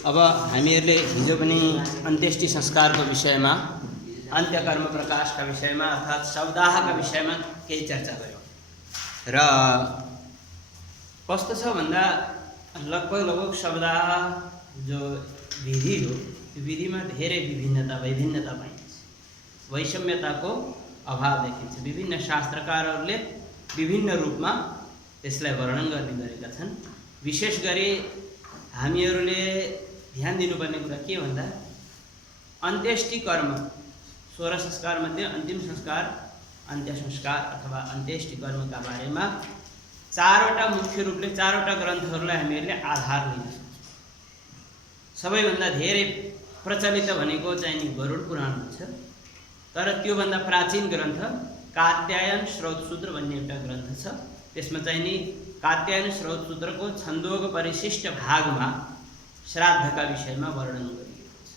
अब हामीहरूले हिजो पनि अन्त्येष्टि संस्कारको विषयमा अन्त्यकर्म प्रकाशका विषयमा अर्थात् शवदाहका विषयमा केही चर्चा गऱ्यौँ र कस्तो छ भन्दा लगभग शवदाह जो विधि हो त्यो विधिमा धेरै विभिन्नता पाइन्छ, वैषम्यताको अभाव देखिन्छ। विभिन्न शास्त्रकारहरूले विभिन्न रूपमा त्यसलाई वर्णन गर्ने गरेका छन्। विशेष गरी हामीहरूले ध्यान दिनुपर्ने कुरा के भन्दा अन्त्येष्टि कर्म 16 संस्कार मध्ये अन्तिम संस्कार अन्त्य संस्कार अथवा अन्त्येष्टि कर्मका बारेमा चारवटा मुख्य रूपले चारवटा ग्रन्थहरूलाई हामीहरूले आधार लिन सक्छौँ। सबैभन्दा धेरै प्रचलित भनेको चाहिँ नि गरुड पुराण हुन्छ, तर त्योभन्दा प्राचीन ग्रन्थ कात्यायन श्रौतसूत्र भन्ने एउटा ग्रन्थ छ। त्यसमा चाहिँ नि कात्यायन श्रौतसूत्रको छन्दोग परिशिष्ट भागमा श्राद्धका विषयमा वर्णन गरिएको छ।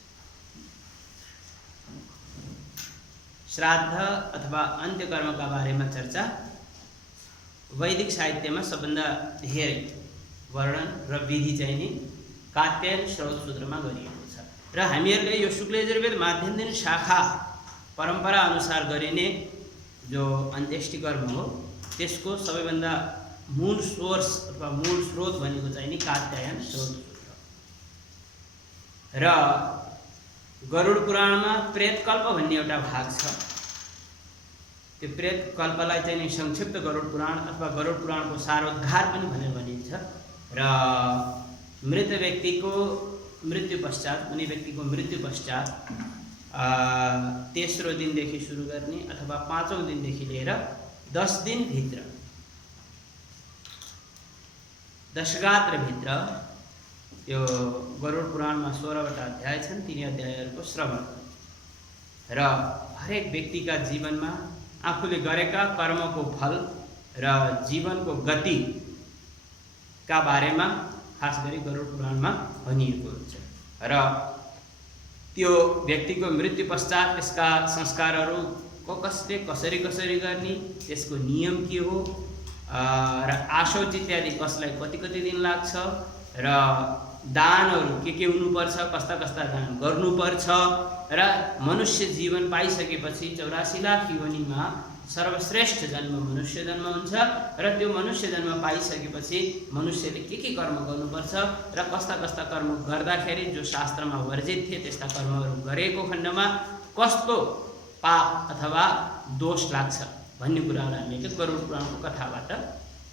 श्राद्ध अथवा अन्त्यकर्मका बारेमा चर्चा वैदिक साहित्यमा सबभन्दा धेरै वर्णन र विधि चाहिँ नि कात्यायन श्रौतसूत्रमा गरिएको छ र हामीहरूले यो शुक्ल यजुर्वेद माध्यन्दिन शाखा परम्परा अनुसार गरिने जो अन्त्येष्टि कर्म हो त्यसको सबैभन्दा मूल सोर्स अथवा मूल स्रोत भनेको चाहिँ नि कात्यायन श्रौतसूत्र र गरुड पुराणमा प्रेतकल्प भन्ने एउटा भाग छ। त्यो प्रेतकल्पलाई चाहिँ नि संक्षिप्त गरुड पुराण अथवा गरुड पुराणको सारोद्धार पनि भनेर भनिन्छ र मृत व्यक्तिको मृत्यु पश्चात कुनै व्यक्तिको मृत्यु पश्चात तेस्रो दिनदेखि सुरु गर्ने अथवा 5औं दिनदेखि लिएर 10 दिनभित्र दशगात्रभित्र यो गरुड पुराणमा 16वटा अध्याय छन्, ती अध्यायहरूको श्रवण र हरेक व्यक्तिका जीवनमा आफूले गरेका कर्मको फल र जीवनको गतिका बारेमा खास गरी गरुड पुराणमा भनिएको हुन्छ र त्यो व्यक्तिको मृत्यु पश्चात त्यसका संस्कारहरू कसरी गर्ने, त्यसको नियम के हो र आशौच इत्यादि कसलाई कति दिन लाग्छ र दानहरू के हुनुपर्छ, कस्ता दान गर्नुपर्छ र मनुष्य जीवन पाइसकेपछि 84 लाख योनिमा सर्वश्रेष्ठ जन्म मनुष्य जन्म हुन्छ र त्यो मनुष्य जन्म पाइसकेपछि मनुष्यले के कर्म गर्नुपर्छ र कस्ता कर्म गर्दाखेरि जो शास्त्रमा वर्जित थिए त्यस्ता कर्महरू गरेको खण्डमा कस्तो पाप अथवा दोष लाग्छ भन्ने कुराहरू हामीले गरुड पुराणको कथाबाट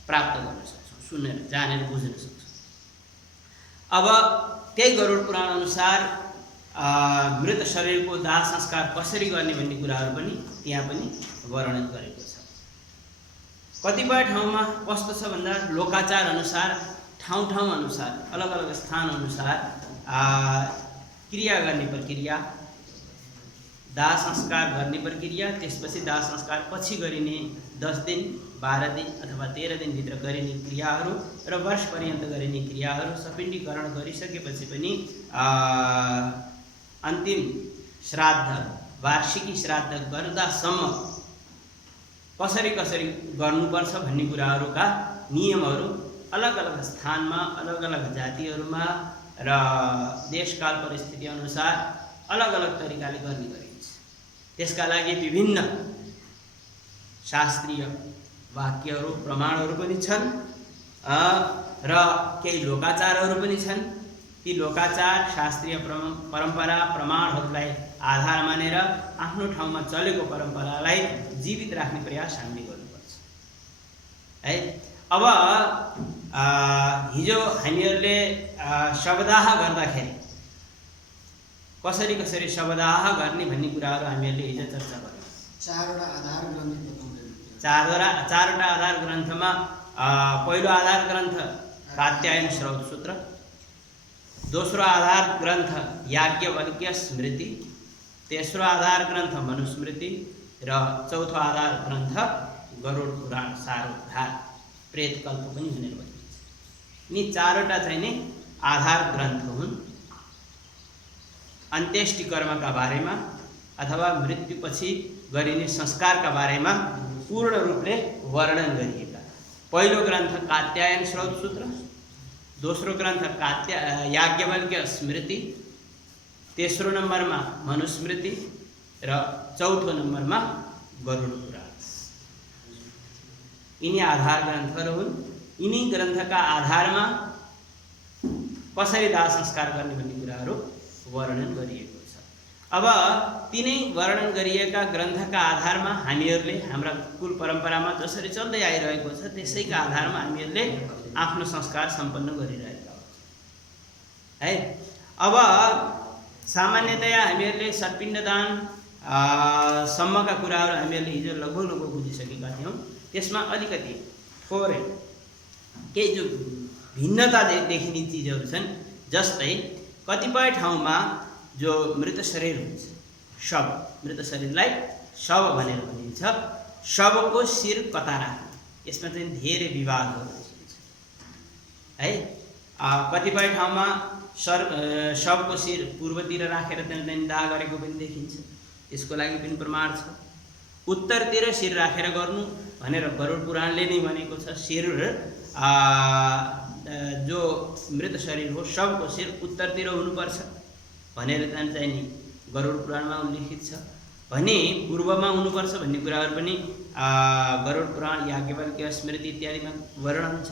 प्राप्त गर्न सक्छौँ, सुनेर जानेर बुझ्न सक्छौँ। अब त्यही गरुड पुराण अनुसार मृत शरीरको दाह संस्कार कसरी गर्ने भन्ने कुराहरू पनि त्यहाँ पनि वर्णन गरेको छ। कतिपय ठाउँमा कस्तो छ भन्दा लोकाचार अनुसार ठाउँ अनुसार अलग स्थान अनुसार क्रिया गर्ने प्रक्रिया, दाह संस्कार गर्ने प्रक्रिया, त्यसपछि दाह संस्कार पछि गरिने 10 दिन 12 दिन अथवा 13 दिनभित्र गरिने क्रियाहरू र वर्ष पर्यन्त गरिने क्रियाहरू सपिण्डीकरण गरिसकेपछि पनि अन्तिम श्राद्ध वार्षिकी श्राद्ध गर्दासम्म कसरी गर्नुपर्छ भन्ने कुराहरूका नियमहरू अलग स्थानमा अलग जातिहरूमा र देशकाल परिस्थिति अनुसार अलग तरिकाले गर्ने गरिन्छ। त्यसका लागि विभिन्न शास्त्रीय वाक्यहरू प्रमाणहरू पनि छन् र केही लोकाचारहरू पनि छन्। ती लोकाचार शास्त्रीय परम्परा प्रमाणहरूलाई आधार मानेर आफ्नो ठाउँमा चलेको परम्परालाई जीवित राख्ने प्रयास हामीले गर्नुपर्छ है। अब हिजो हामीहरूले शवदाह गर्दाखेरि कसरी शवदाह गर्ने भन्ने कुराहरू हामीहरूले हिजो चर्चा गर्यौँ। चारवटा आधार ग्रन्थमा पहिलो आधार ग्रन्थ कात्यायन श्रौतसूत्र, दोस्रो आधार ग्रन्थ याज्ञवल्क्य स्मृति, तेस्रो आधार ग्रन्थ मनुस्मृति र चौथो आधार ग्रन्थ गरुड पुराण सारोद्धार प्रेतकल्प पनि भनेर भनिन्छ। यी चारवटा चाहिँ नि आधार ग्रन्थ हुन् अन्त्येष्टि कर्मका बारेमा अथवा मृत्युपछि गरिने संस्कारका बारेमा पूर्ण रूपले वर्णन गरिएका। पहिलो ग्रन्थ कात्यायन श्रौतसूत्र, दोस्रो ग्रन्थ याज्ञवल्क्य स्मृति, तेस्रो नम्बरमा मनुस्मृति र चौथो नम्बरमा गरुड पुराण। यिनी आधार ग्रन्थहरू हुन्। यिनी ग्रन्थका आधारमा कसरी दाह संस्कार गर्ने भन्ने कुराहरू वर्णन गरिएको छ। अब तिनै वर्णन गरिएका ग्रन्थका आधारमा हामीहरूले हाम्रा कुल परम्परामा जसरी चल्दै आइरहेको छ त्यसैका आधारमा हामीहरूले आफ्नो संस्कार सम्पन्न गरिरहेका हुन्छौँ है। अब सामान्यतया हामीहरूले सत्पिण्डदान सम्मका कुराहरू हामीहरूले हिजो लगभग बुझिसकेका थियौँ। त्यसमा अलिकति थोरै केही जो भिन्नता देखिने चिजहरू छन्। जस्तै कतिपय ठाउँमा जो मृत शरीर हुन्छ, शव, मृत शरीरलाई शव भनेर भनिन्छ, शवको शिर कता राख्ने, यसमा चाहिँ धेरै विवादहरू देखिन्छ है। कतिपय ठाउँमा शवको शिर पूर्वतिर राखेर त्यहाँ दाह गरेको पनि देखिन्छ, यसको लागि पनि प्रमाण छ। उत्तरतिर शिर राखेर गर्नु भनेर गरुड पुराणले नै भनेको छ। शिर जो मृत शरीर हो शवको शिर उत्तरतिर हुनुपर्छ भनेर चाहिँ नि गरुड पुराणमा उल्लेखित छ। भने पूर्वमा हुनुपर्छ भन्ने कुराहरू पनि गरुड पुराण, याज्ञवल्क्य स्मृति इत्यादिमा वर्णन छ।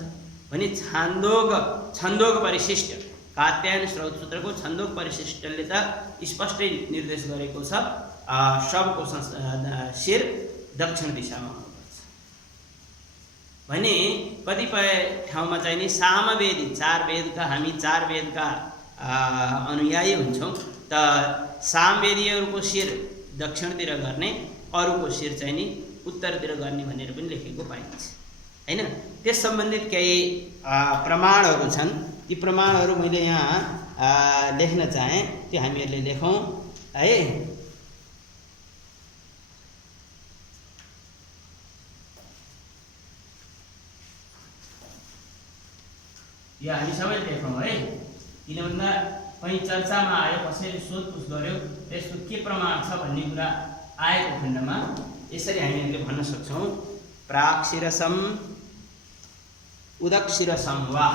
भने छन्दोग परिशिष्ट, कात्यायन स्रोतसूत्रको छन्दोग परिशिष्टले त स्पष्टै निर्देश गरेको छ शवको शिर दक्षिण दिशामा हुनुपर्छ। भने कतिपय ठाउँमा चाहिँ नि सामवेदी, हामी चार वेदका अनुयायी हुन्छौँ, त सामवेदीहरूको शिर दक्षिणतिर गर्ने, अरूको शिर चाहिँ नि उत्तरतिर गर्ने भनेर पनि लेखेको पाइन्छ हैन। त्यस सम्बन्धित केही प्रमाणहरू छन्। ती प्रमाणहरू मैले यहाँ लेख्न चाहेँ, त्यो हामीहरूले लेखौँ है। यो हामी सबैले लेखौँ है। किन भन्दा कहीँ चर्चामा आयो, कसैले सोधपुछ गर्यो, त्यसको के प्रमाण छ भन्ने कुरा आएको खण्डमा यसरी हामीहरूले भन्न सक्छौँ, प्राक्शिरसम उदक्षिरसम वा।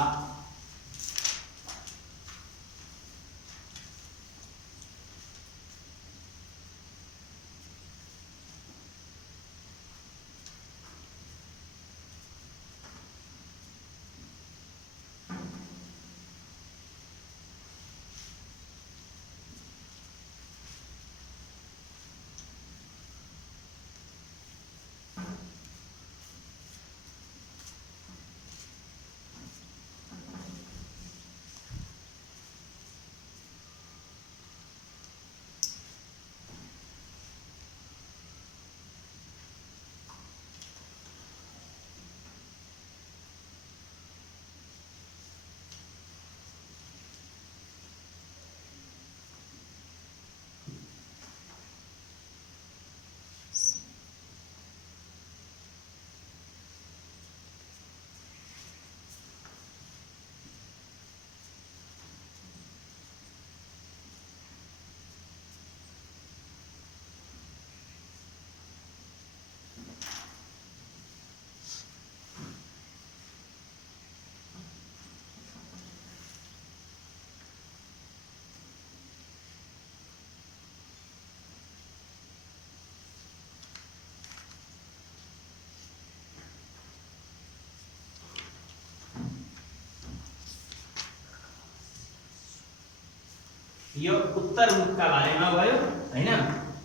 यो उत्तर मुखका बारेमा भयो हैन।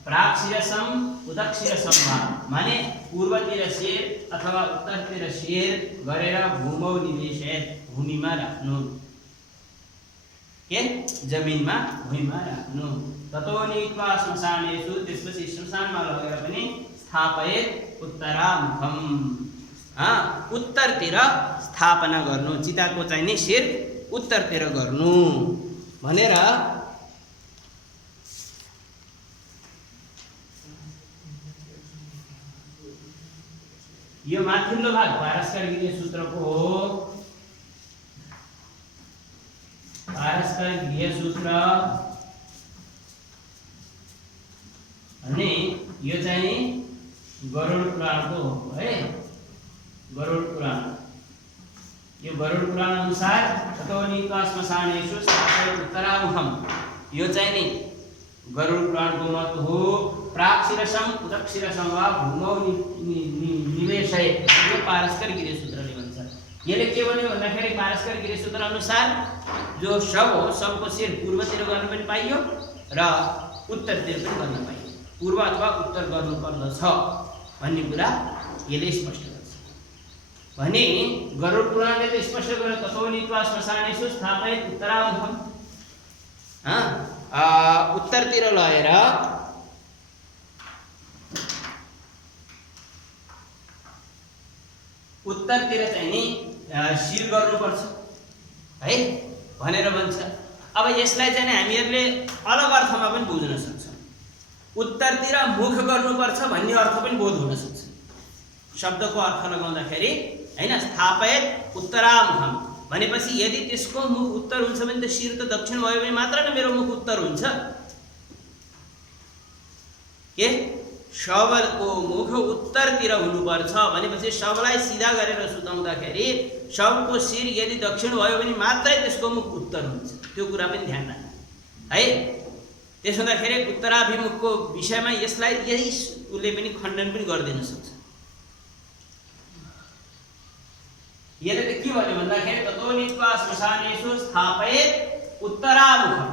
प्राक्शिरसम उदक्षिरसम माने पूर्वतिर शिर अथवा उत्तरतिर शिर गरेर भूमौ निवेशयत, भूमिमा राख्नु, के जमिनमा भूमिमा राख्नु। ततो नीत्वा श्मशानेषु, त्यसपछि श्मशानमा लगेर पनि स्थापयत उत्तरामुखम, उत्तरतिर स्थापना गर्नु, चिताको चाहिँ नि शिर उत्तरतिर गर्नु भनेर यो माथिल्लो भाग पारस्पर गृह सूत्रको हो। पारस्पर गृह सूत्र अनि यो चाहिँ गरुड पुराणको हो है। गरुड पुराण यो गरुड पुराण अनुसार ततो नीत्वा श्मशानेषु स्थापयेत् उत्तरामुखम्। यो चाहिँ नि गरुड पुराणको महत्त्व हो। प्राक्षिरसम उदक्षिरसम वा भूमौ निवेशयेत्, यो पारस्कर गिरे सूत्रले भन्छ। यसले के भन्यो भन्दाखेरि पारस्कर गिरे सूत्र अनुसार जो शव हो, शवको शिर पूर्वतिर गर्न पनि पाइयो र उत्तरतिर पनि गर्न पाइयो, पूर्व अथवा उत्तर गर्नुपर्दछ भन्ने कुरा यसले स्पष्ट गर्छ। भने गरुड पुराणले त स्पष्ट गर्यो ततो नीत्वा श्मशानेषु स्थापयेत् उत्तरामुखम्। उत्तरतिर लगेर उत्तरतिर चाहिँ नि शिर गर्नुपर्छ है भनेर भन्छ। अब यसलाई चाहिँ हामीहरूले अलग अर्थमा पनि बुझ्न सक्छौँ। उत्तरतिर मुख गर्नुपर्छ भन्ने अर्थ पनि बोध हुन सक्छ। शब्दको अर्थ लगाउँदाखेरि हैन, स्थापयेत् उत्तरामुखम् भनेपछि यदि त्यसको मुख उत्तर हुन्छ भने त शिर त दक्षिण भयो भने मात्र न मेरो मुख उत्तर हुन्छ। के शवको मुख उत्तरतिर हुनुपर्छ भनेपछि शवलाई सिधा गरेर सुताउँदाखेरि शवको शिर यदि दक्षिण भयो भने मात्रै त्यसको मुख उत्तर हुन्छ। त्यो कुरा पनि ध्यान राख्नु है। त्यसो हुँदाखेरि उत्तराभिमुखको विषयमा यसलाई यही उसले पनि खण्डन पनि गरिदिन सक्छ। यसले त के भन्यो भन्दाखेरि ततो नीत्वा श्मशानेषु स्थापयेत् उत्तरामुखम्,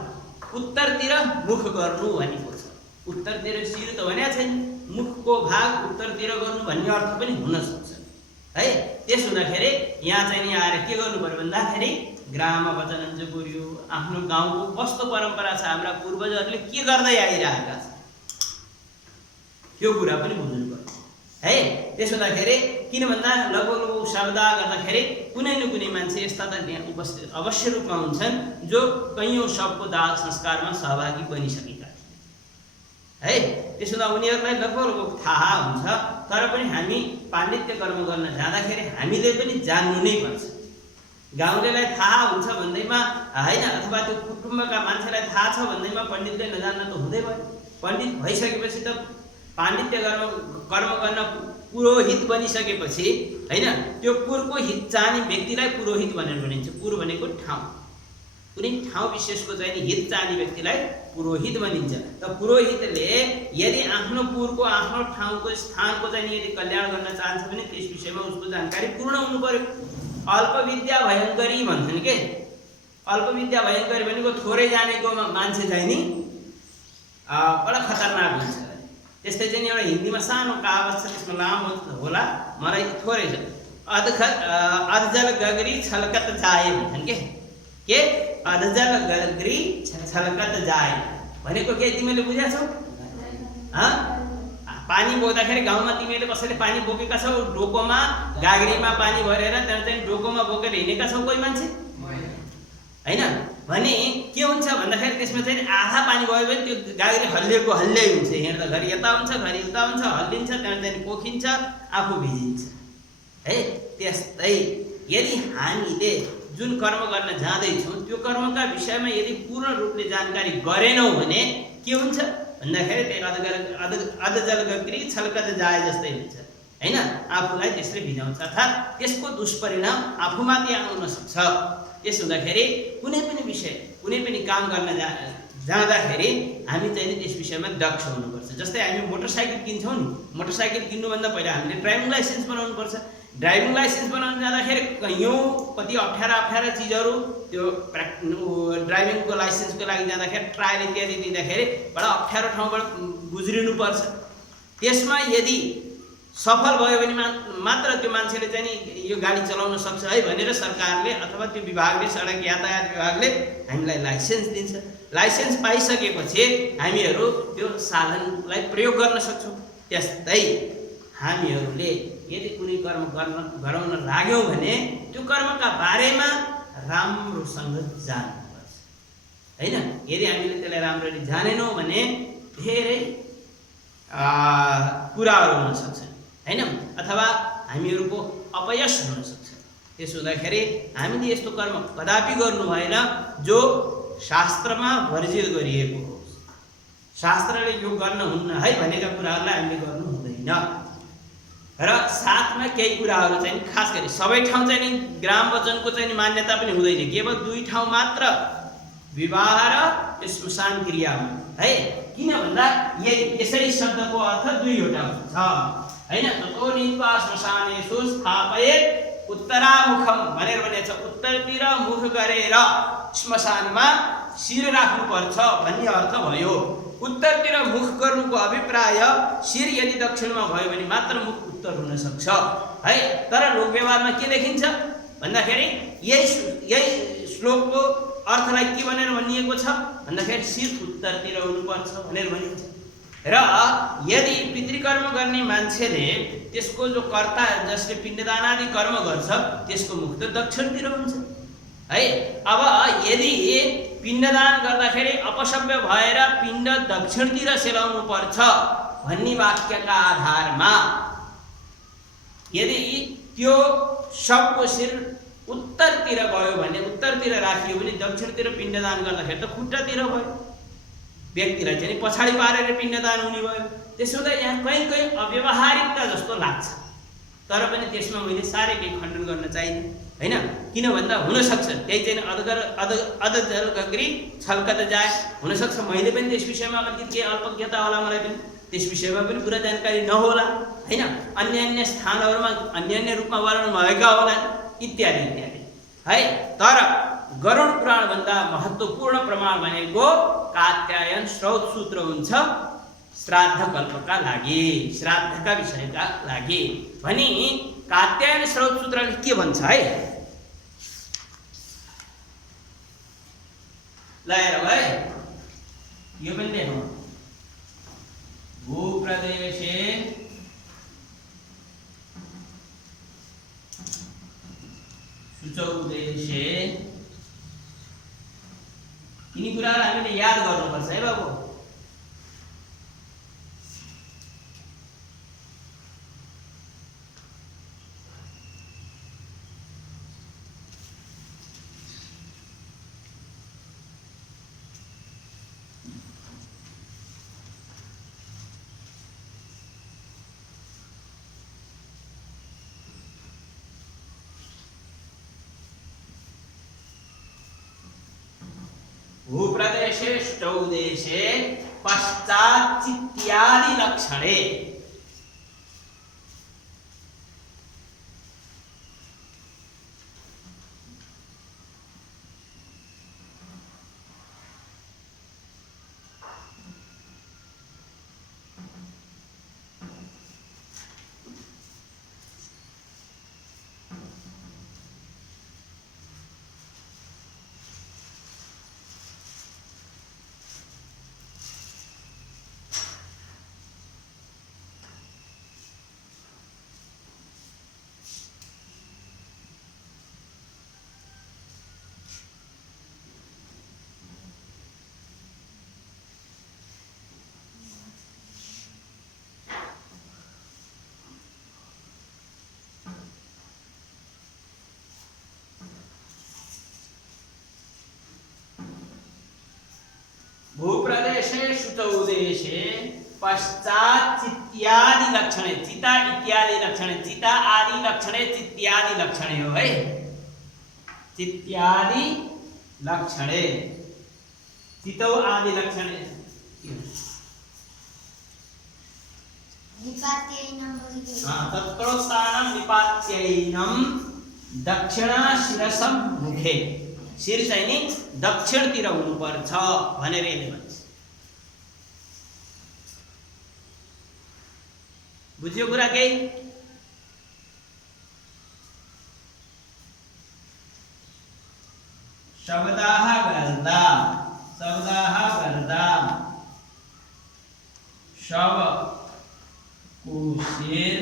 उत्तरतिर मुख गर्नु भनेको छ। उत्तरतिर शिर त भनेको छैन, मुखको भाग उत्तरतिर गर्नु भन्ने अर्थ पनि हुन सक्छ है। त्यसो हुँदाखेरि यहाँ चाहिँ नि आएर के गर्नु पर्यो भन्दाखेरि ग्राम वचनं च कुर्यो, आफ्नो गाउँको कस्तो परम्परा छ, हाम्रा पूर्वजहरूले के गर्दै आइरहेका छन् त्यो कुरा पनि बुझ्नु पर्यो है। त्यसो हुँदाखेरि किन भन्दा लगभग शब्दा गर्दाखेरि कुनै न कुनै मान्छे यस्ता त उपस्थित अवश्य रूपमा हुन्छन् जो कैयौँ शवको दाह संस्कारमा सहभागी बनिसकेका है। त्यसो हुँदा उनीहरूलाई लगभग थाहा हुन्छ। तर पनि हामी पाण्डित्य कर्म गर्न जाँदाखेरि हामीले पनि जान्नु नै पर्छ। गाउँलेलाई थाहा हुन्छ भन्दैमा हैन, अथवा त्यो कुटुम्बका मान्छेलाई थाहा छ भन्दैमा पण्डितले नजान्न त हुँदै भयो। पण्डित भइसकेपछि त पाण्डित्य कर्म गर्न पुरोहित बनिसकेपछि हैन, त्यो पुरको हित चाहने व्यक्तिलाई पुरोहित भनेर भनिन्छ। पुर भनेको ठाउँ, कुनै ठाउँ विशेषको चाहिँ हित चाहने व्यक्तिलाई पुरोहित भनिन्छ। त पुरोहितले यदि आफ्नो पुरको आफ्नो ठाउँको स्थानको चाहिँ यदि कल्याण गर्न चाहन्छ भने त्यस विषयमा उसको जानकारी पूर्ण हुनु पर्यो। अल्पविद्या भयङ्करी भन्छन् के। अल्पविद्या भयङ्करी भनेको थोरै जानेको मान्छे चाहिँ नि बडा खतरनाक हुन्छ। त्यस्तै चाहिँ एउटा हिन्दीमा सानो कहावत छ, त्यसमा लामो होला, मलाई थोरै छ। अधजल गगरी छलकत जाए भन्छन् के अधजल गगरी छलकत जाए भनेको के तिमीले बुझ्या छौ? पानी बोक्दाखेरि गाउँमा तिमीले कसैले पानी बोकेका छौ? डोकोमा गाग्रीमा पानी भरेर त्यहाँ चाहिँ डोकोमा बोकेर हिँडेका छौ कोही मान्छे हैन? भने के हुन्छ भन्दाखेरि त्यसमा चाहिँ आधा पानी गयो भने त्यो गाग्री हल्लिएको हल्लै हुन्छ। हिँड्दा घरि यता हुन्छ, घरि उता हुन्छ, हल्लिन्छ, त्यहाँ चाहिँ पोखिन्छ, आफू भिजिन्छ है। त्यस्तै यदि हामीले जुन कर्म गर्न जाँदैछौँ त्यो कर्मका विषयमा यदि पूर्ण रूपले जानकारी गरेनौँ भने के हुन्छ भन्दाखेरि अधजल गगरी छलकत जाए जस्तै हुन्छ हैन। आफूलाई त्यसले भिजाउँछ, अर्थात् त्यसको दुष्परिणाम आफूमाथि आउन सक्छ। त्यस हुँदाखेरि कुनै पनि विषय, कुनै पनि काम गर्न जाँदाखेरि हामी चाहिँ त्यस विषयमा दक्ष हुनुपर्छ। जस्तै हामी मोटरसाइकल किन्छौँ नि, मोटरसाइकल किन्नुभन्दा पहिला हामीले ड्राइभिङ लाइसेन्स बनाउनुपर्छ। ड्राइभिङ लाइसेन्स बनाउन जाँदाखेरि कैयौँ कति अप्ठ्यारा चिजहरू त्यो ड्राइभिङको लाइसेन्सको लागि जाँदाखेरि ट्रायल इत्यादि दिँदाखेरि बडा अप्ठ्यारो ठाउँबाट गुज्रिनुपर्छ। त्यसमा यदि सफल भयो भने मात्र त्यो मान्छेले चाहिँ यो गाडी चलाउन सक्छ है भनेर सरकारले अथवा त्यो विभागले, सडक यातायात विभागले हामीलाई लाइसेन्स दिन्छ। लाइसेन्स पाइसकेपछि हामीहरू त्यो साधनलाई प्रयोग गर्न सक्छौँ। त्यस्तै हामीहरूले यदि कुनै कर्म गराउन लाग्यौँ भने त्यो कर्मका बारेमा राम्रोसँग जान्नुपर्छ हैन। यदि हामीले त्यसलाई राम्ररी जानेनौँ भने धेरै कुराहरू हुन सक्छन् हैन, अथवा हामीहरूको अपयश हुन सक्छ। त्यसो हुँदाखेरि हामीले यस्तो कर्म कदापि गर्नु भएन जो शास्त्रमा वर्जित गरिएको होस्। शास्त्रले यो गर्न हुन्न है भनेका कुराहरूलाई हामीले गर्नु हुँदैन। र साथमा केही कुराहरू चाहिँ खास गरी सबै ठाउँ चाहिँ नि ग्राम वचनको चाहिँ नि मान्यता पनि हुँदैन, केवल 2 ठाउँ मात्र विवाह र श्मशान क्रिया हो है। किन भन्दा यसै शब्दको अर्थ 2वटा हुन्छ हैन। ततो नीत्वा श्मशानेषु स्थापयेत् उत्तरामुखम भनेर भनेको छ, उत्तरतिर मुख गरेर श्मशानमा शिर राख्नुपर्छ भन्ने अर्थ भयो। उत्तरतिर मुख गर्नुको अभिप्राय शिर यदि दक्षिणमा भयो भने मात्र मुख उत्तर हुन सक्छ है। तर लोकव्यवहारमा के देखिन्छ भन्दाखेरि यही श्लोकको अर्थलाई के भनेर भनिएको छ भन्दाखेरि शिर उत्तरतिर हुनुपर्छ भनेर भनिन्छ। र यदि पितृकर्म गर्ने मान्छेले त्यसको जो कर्ता जसले पिण्डदान आदि कर्म गर्छ त्यसको मुख त दक्षिणतिर हुन्छ है। अब यदि पिण्डदान गर्दाखेरि अपसभ्य भएर पिण्ड दक्षिणतिर सेलाउनु पर्छ भन्ने वाक्यका आधारमा यदि त्यो शवको शिर उत्तरतिर गयो भने, उत्तरतिर राखियो भने दक्षिणतिर पिण्डदान गर्दाखेरि त खुट्टातिर भयो, व्यक्तिलाई चाहिँ पछाडि पारेर पिण्डदान हुने भयो। त्यसो हुँदा यहाँ कहीँ कहीँ अव्यवहारिकता जस्तो लाग्छ, तर पनि त्यसमा मैले साह्रै केही खण्डन गर्न चाहिने हैन। किन भन्दा हुनसक्छ त्यही चाहिँ अदगरी छल्कत जाए, हुनसक्छ मैले पनि त्यस विषयमा अलिकति केही अल्पज्ञता होला, मलाई पनि त्यस विषयमा पनि पुरा जानकारी नहोला हैन। अन्य स्थानहरूमा अन्य रूपमा वर्णन भएका होला इत्यादि इत्यादि है। तर गरुड पुराण भन्दा महत्त्वपूर्ण प्रमाण भनेको कात्यायन श्रौत सूत्र हुन्छ श्राद्ध कल्पका लागि, श्राद्धका विषयका लागि। भनी कात्यायन श्रौत सूत्रले के भन्छ है, ल हेरौँ है, यो पनि देखौँ। भूप्रदेशे शुचौ देशे, यिनी कुराहरू हामीले याद गर्नुपर्छ है बाबु। भूप्रदेशे शुचौ देशे पश्चात् चित्यादि लक्षणे, भूप्रदेशे शुचौ देशे पश्चात् चित्यादि लक्षणे, चिता इत्यादि लक्षणे, चिता आदि लक्षणे चित्यादि लक्षणे हो है। चित्यादि लक्षणे, चितौ आदि लक्षणे तत्रोत्थानं निपात्यैनं दक्षिणा शिरसं मुखे, शिर चाहिँ नि दक्षिणतिर हुनुपर्छ भनेर यसले भन्छ। बुझ्यो कुरा केही? शब्दाः गर्दा शवको शिर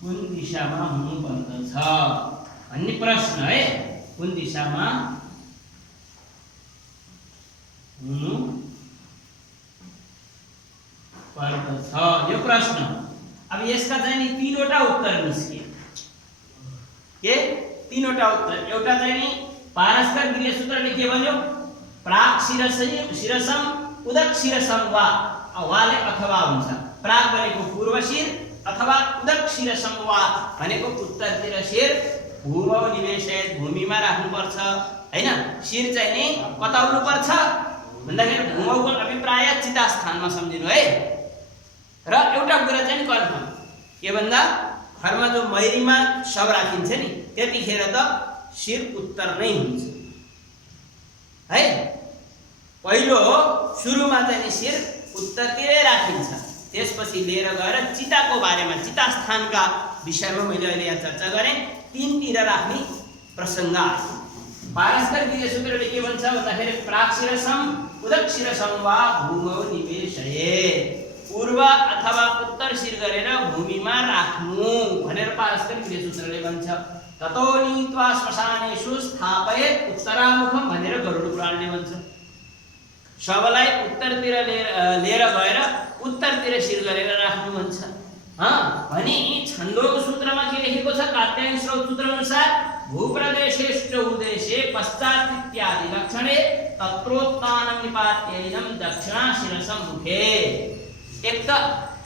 कुन दिशामा हुनुपर्दछ भन्ने प्रश्न है। कुन दिशामा हुनु पर्दछ यो प्रश्न। अब यसका चाहिँ नि 3वटा उत्तर निस्के। के 3वटा उत्तर? एउटा चाहिँ नि पारस्पर गृहसूत्रले के भन्यो, प्राक शिरसम उदक शिरसम वा वाले अथवा हुन्छ। प्राग भनेको पूर्व शिर अथवा उदक शिर समवा भनेको उत्तरतिर शिर भूमौ निवेशयत भूमिमा राख्नुपर्छ हैन। शिर चाहिँ नि कता हुनुपर्छ भन्दाखेरि भूमौको अभिप्राय चिता स्थानमा सम्झिनु है। र एउटा कुरा चाहिँ कन्फर्म के भन्दा घरमा जो मैरीमा शव राखिन्छ नि त्यतिखेर त शिर उत्तर नै हुन्छ है। पहिलो सुरुमा चाहिँ नि शिर उत्तरतिरै राखिन्छ, त्यसपछि लिएर गएर चिताको बारेमा चिता स्थानका विषयमा मैले अहिले यहाँ चर्चा गरेँ। तीनतिर राख्ने प्रसङ्ग आयो। पारस्पर गृहसूत्रले के भन्छ भन्दाखेरि प्राक्शिरसम उदकशिरसम वा भूमौ निवेशयेत् पूर्व अथवा उत्तर शिर गरेर भूमिमा राख्नु भनेर पारस्पर गृहसूत्रले भन्छ। ततो नीत्वा श्मशानेषु स्थापयेत् उत्तरामुखम भनेर गरुड पुराणले भन्छ। शवलाई उत्तरतिर लिएर गएर उत्तरतिर शिर गरेर राख्नु भन्छ। भने छन्दोग सूत्रमा के लेखेको छ कात्यायन स्रोत सूत्र अनुसार भूप्रदेशेष्ट उदेशे पश्चात् इत्यादि लक्षणे तत्रोत्तानं निपात्यैनं दक्षिणा शिरसम मुखे। एक त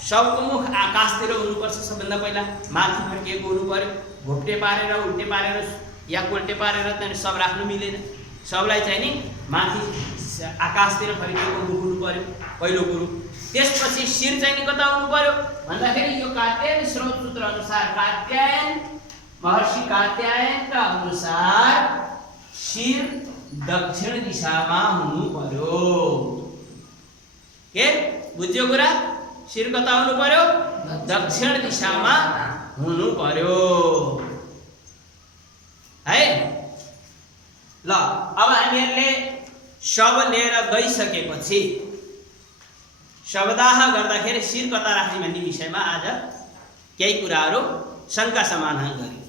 शवको मुख आकाशतिर हुनुपर्छ, सबभन्दा पहिला माथि फर्किएको हुनु पर्यो। घोप्टे पारेर उल्टे पारेर या कोल्टे पारेर त्यहाँ शव राख्नु मिलेन। शवलाई चाहिँ नि माथि आकाशतिर फर्किएको मुख हुनु पर्यो पहिलो कुरो। त्यसपछि शिर चाहिँ नि कता हुनु पर्यो भन्दाखेरि यो कात्यायन स्रोत सूत्र अनुसार कात्यायन महर्षि कात्यायनका अनुसार शिर दक्षिण दिशामा हुनु पर्यो। के बुझ्यो कुरा? शिर कता हुनु पर्यो? दक्षिण दिशामा हुनु पर्यो है। ल अब हामीहरूले शव लिएर गइसकेपछि शवदाह गर्दाखेरि शिर कता राख्ने भन्ने विषयमा आज केही कुराहरू शङ्का समाधान गर्यौँ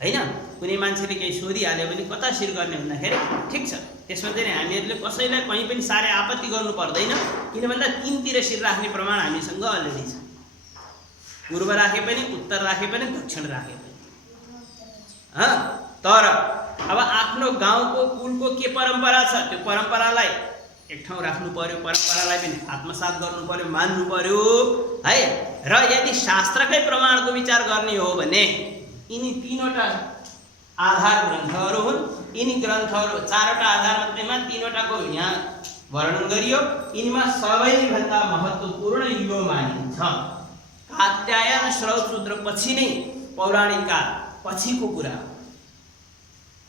हैन। कुनै मान्छेले केही सोधिहाल्यो भने कता शिर गर्ने भन्दाखेरि ठिक छ, त्यसमा चाहिँ हामीहरूले कसैलाई कहीँ पनि साह्रै आपत्ति गर्नु पर्दैन। किन भन्दा तीनतिर शिर राख्ने प्रमाण हामीसँग अलरेडी छ। पूर्व राखे पनि, उत्तर राखे पनि, दक्षिण राखे पनि। तर अब आफ्नो गाउँको कुलको के परम्परा छ त्यो परम्परालाई एक ठाउँ राख्नु पर्यो, परम्परालाई पनि आत्मसात गर्नु पर्यो, मान्नु पर्यो है। र यदि शास्त्रकै प्रमाणको विचार गर्ने हो भने यिनी तीनवटा आधार ग्रन्थहरू हुन्। यिनी ग्रन्थहरू चारवटा आधार मध्येमा तीनवटाको यहाँ वर्णन गरियो। यिनीमा सबैभन्दा महत्त्वपूर्ण यो मानिन्छ कात्यायन स्रोत सूत्र पछि नै पौराणिक काल पछिको कुरा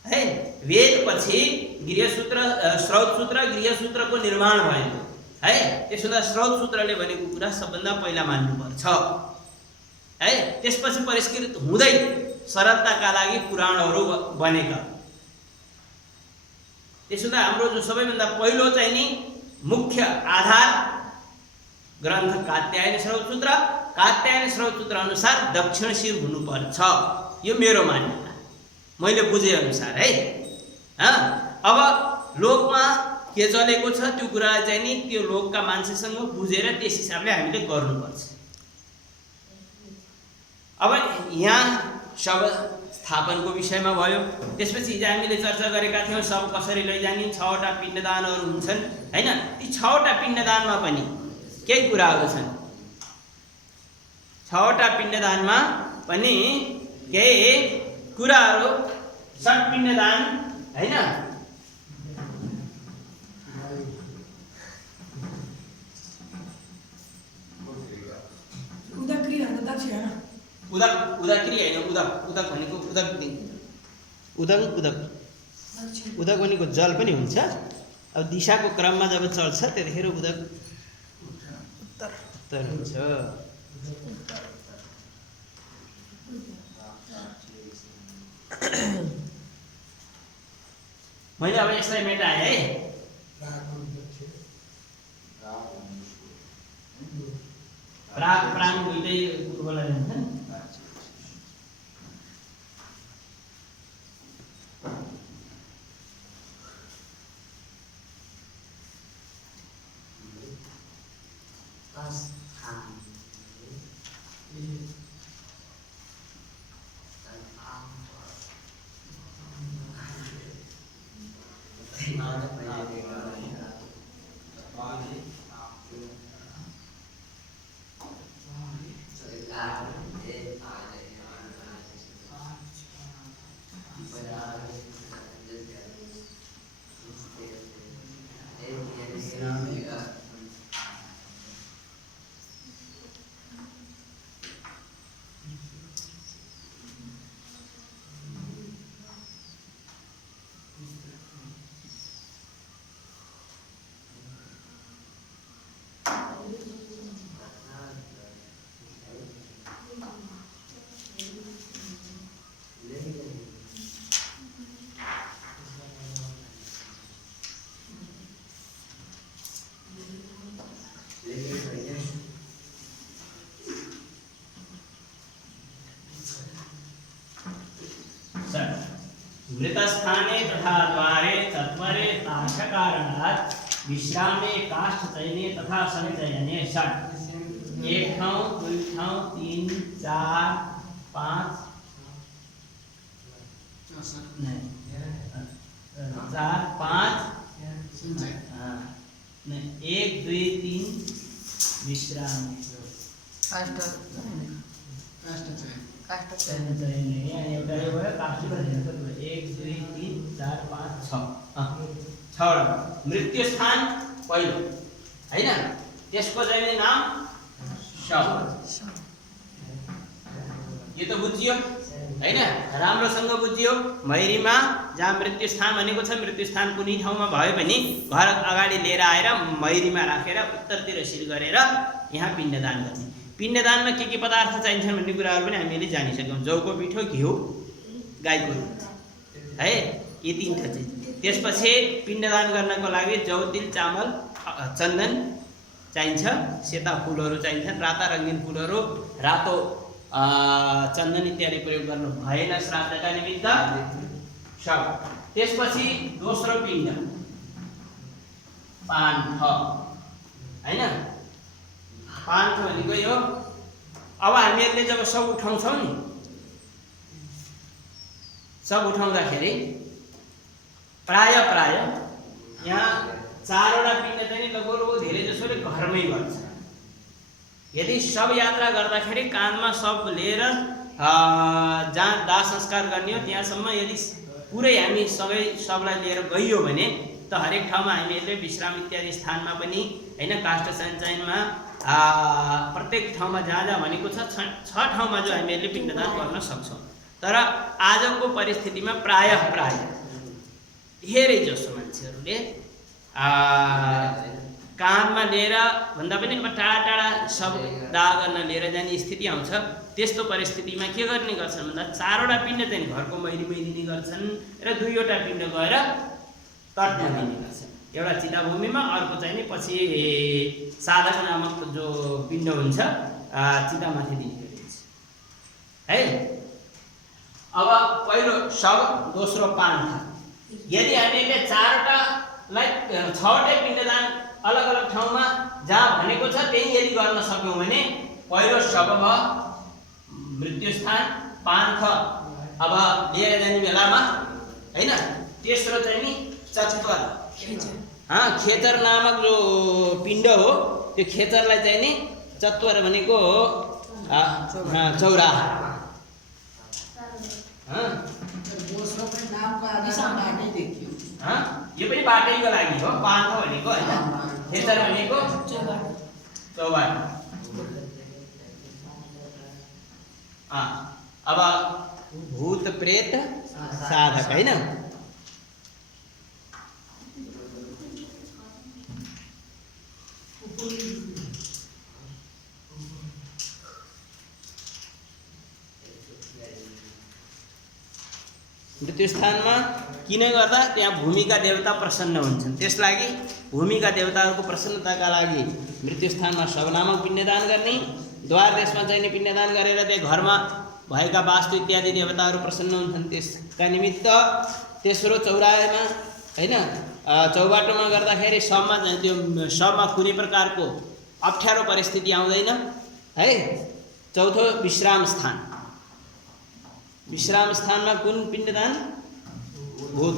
है। वेद पछि गृहसूत्र स्रोत सूत्र गृहसूत्रको निर्माण भयो है। त्यसो हुँदा स्रोत सूत्रले भनेको कुरा सबभन्दा पहिला मान्नुपर्छ है। त्यसपछि परिष्कृत हुँदै सरलताका लागि पुराणहरू बनेका। त्यसो हुँदा हाम्रो जो सबैभन्दा पहिलो चाहिँ नि मुख्य आधार ग्रन्थ कात्यायन स्रोत सूत्र। कात्यायन स्रोत सूत्र अनुसार दक्षिण शिर हुनुपर्छ, यो मेरो मान्यता, मैले बुझे अनुसार है। अब लोकमा के चलेको छ त्यो कुरा चाहिँ नि त्यो लोकका मान्छेसँग बुझेर त्यस हिसाबले हामीले गर्नुपर्छ। अब यहाँ शव स्थापनको विषयमा भयो। त्यसपछि हिजो हामीले चर्चा गरेका थियौँ शव कसरी लैजाने, 6वटा पिण्डदानहरू हुन्छन् हैन। ती 6वटा पिण्डदानमा पनि केही कुराहरू छन्। 6वटा पिण्डदानमा पनि केही कुराहरू, षट पिण्डदान हैन। उदक्री होइन, उदक भनेको उदक भनेको जल पनि हुन्छ। अब दिशाको क्रममा जब चल्छ त्यतिखेर उदक उत्तर हुन्छ। मैले अब यसलाई मेटाएँ है। प्राण दुईटै पूर्वलाई हुन्छ नि। तथा द्वारे चत्वरे ताशकारणात् विश्रामे काष्ठचयने तथा सञ्चयने षट् 1 ठाउँ 2 ठाउँ 3 4 5 4 5 1 2 3 विश्राम काष्ठचयने यहाँ एउटा यो भयो काष्ठचयने कति भयो 1 2 3 4 5 6 छवटा मृत्यु स्थान पहिलो हैन त्यसको चाहिँ नाम शव यो त बुझियो हैन राम्रोसँग बुझियो मैरीमा जहाँ मृत्यु स्थान भनेको छ मृत्यु स्थान कुनै ठाउँमा भयो भने घर अगाडि लिएर आएर मैरीमा राखेर उत्तरतिर सिल गरेर यहाँ पिण्डदान गर्ने पिण्डदानमा के पदार्थ चाहिन्छन् भन्ने कुराहरु पनि हामीले जानिसक्यौं जौको पिठो घिउ गाईको दुध है यी तीनटा चीज त्यसपछि पिण्डदान गर्नको लागि जौ तिल चामल चन्दन चाहिन्छ सेता फूलहरु चाहिन्छन् राता रंगीन फूलहरु रातो चन्दन इत्यादि प्रयोग गर्नु भएन श्राद्धका निमित्त शव त्यसपछि दोस्रो पिण्ड पान्थ हैन पान्थ भनेको यो अब हामीहरुले जब सब उठाउँछौं नि सब उठाउँदाखेरि प्राय यहाँ चारवटा पिण्ड चाहिँ लगभग धेरै जसोले घरमै गर्छ यदि सब यात्रा गर्दाखेरि काँधमा सब लिएर जहाँ दाह संस्कार गर्ने हो त्यहाँसम्म यदि पुरै हामी सबै सबलाई लिएर गइयो भने त हरेक ठाउँमा हामीहरूले विश्राम इत्यादि स्थानमा पनि हैन काष्ठ सञ्चयनमा प्रत्येक ठाउँमा जहाँ जहाँ भनेको छ 6 ठाउँमा जो हामीहरूले पिण्डदान गर्न सक्छौं तर आजको परिस्थितिमा प्राय धेरै जसो मान्छेहरूले काँधमा लिएर भन्दा पनि अब टाढा सब दाह गर्न लिएर जाने स्थिति आउँछ त्यस्तो परिस्थितिमा के गर्ने गर्छन् भन्दा चारवटा पिण्ड चाहिँ घरको मैरीमै दिने गर्छन् र दुईवटा पिण्ड गएर तटमा दिने गर्छन् एउटा चिताभूमिमा अर्को चाहिँ नि पछि साधक नामक जो पिण्ड हुन्छ चितामाथि दिने गरिन्छ है अब पहिलो शव दोस्रो पान्थ यदि हामीले चारवटालाई 6वटै पिण्डदान अलग अलग ठाउँमा जहाँ भनेको छ त्यही यदि गर्न सक्यौं भने पहिलो शव मृत्यु स्थान पान्थ अब लिएर जाने बेलामा हैन तेस्रो चाहिँ नि चत्वर खेतर नामक जो पिण्ड हो त्यो खेतरलाई चाहिँ नि चत्वर भनेको चौराहा यो पनि बाटैको लागि हो पान्थ भनेको हैन खेतर भनेको चौबाटो अब भूत प्रेत साधक हैन मृत्यु स्थानमा किन गर्दा त्यहाँ भूमिका देवता प्रसन्न हुन्छन् त्यसलागि भूमिका देवताहरूको प्रसन्नताका लागि मृत्यु स्थानमा शव नामक पिण्डदान गर्ने द्वार देशमा चाहिँ पिण्डदान गरेर त्यहाँ घरमा भएका वास्तु इत्यादि देवताहरू प्रसन्न हुन्छन् त्यसका निमित्त तेस्रो चौराहामा हैन चौबाटोमा गर्दाखेरि शवमा त्यो शवमा कुनै प्रकारको अप्ठ्यारो परिस्थिति आउँदैन है चौथो विश्राम स्थानमा कुन पिण्डदान भूत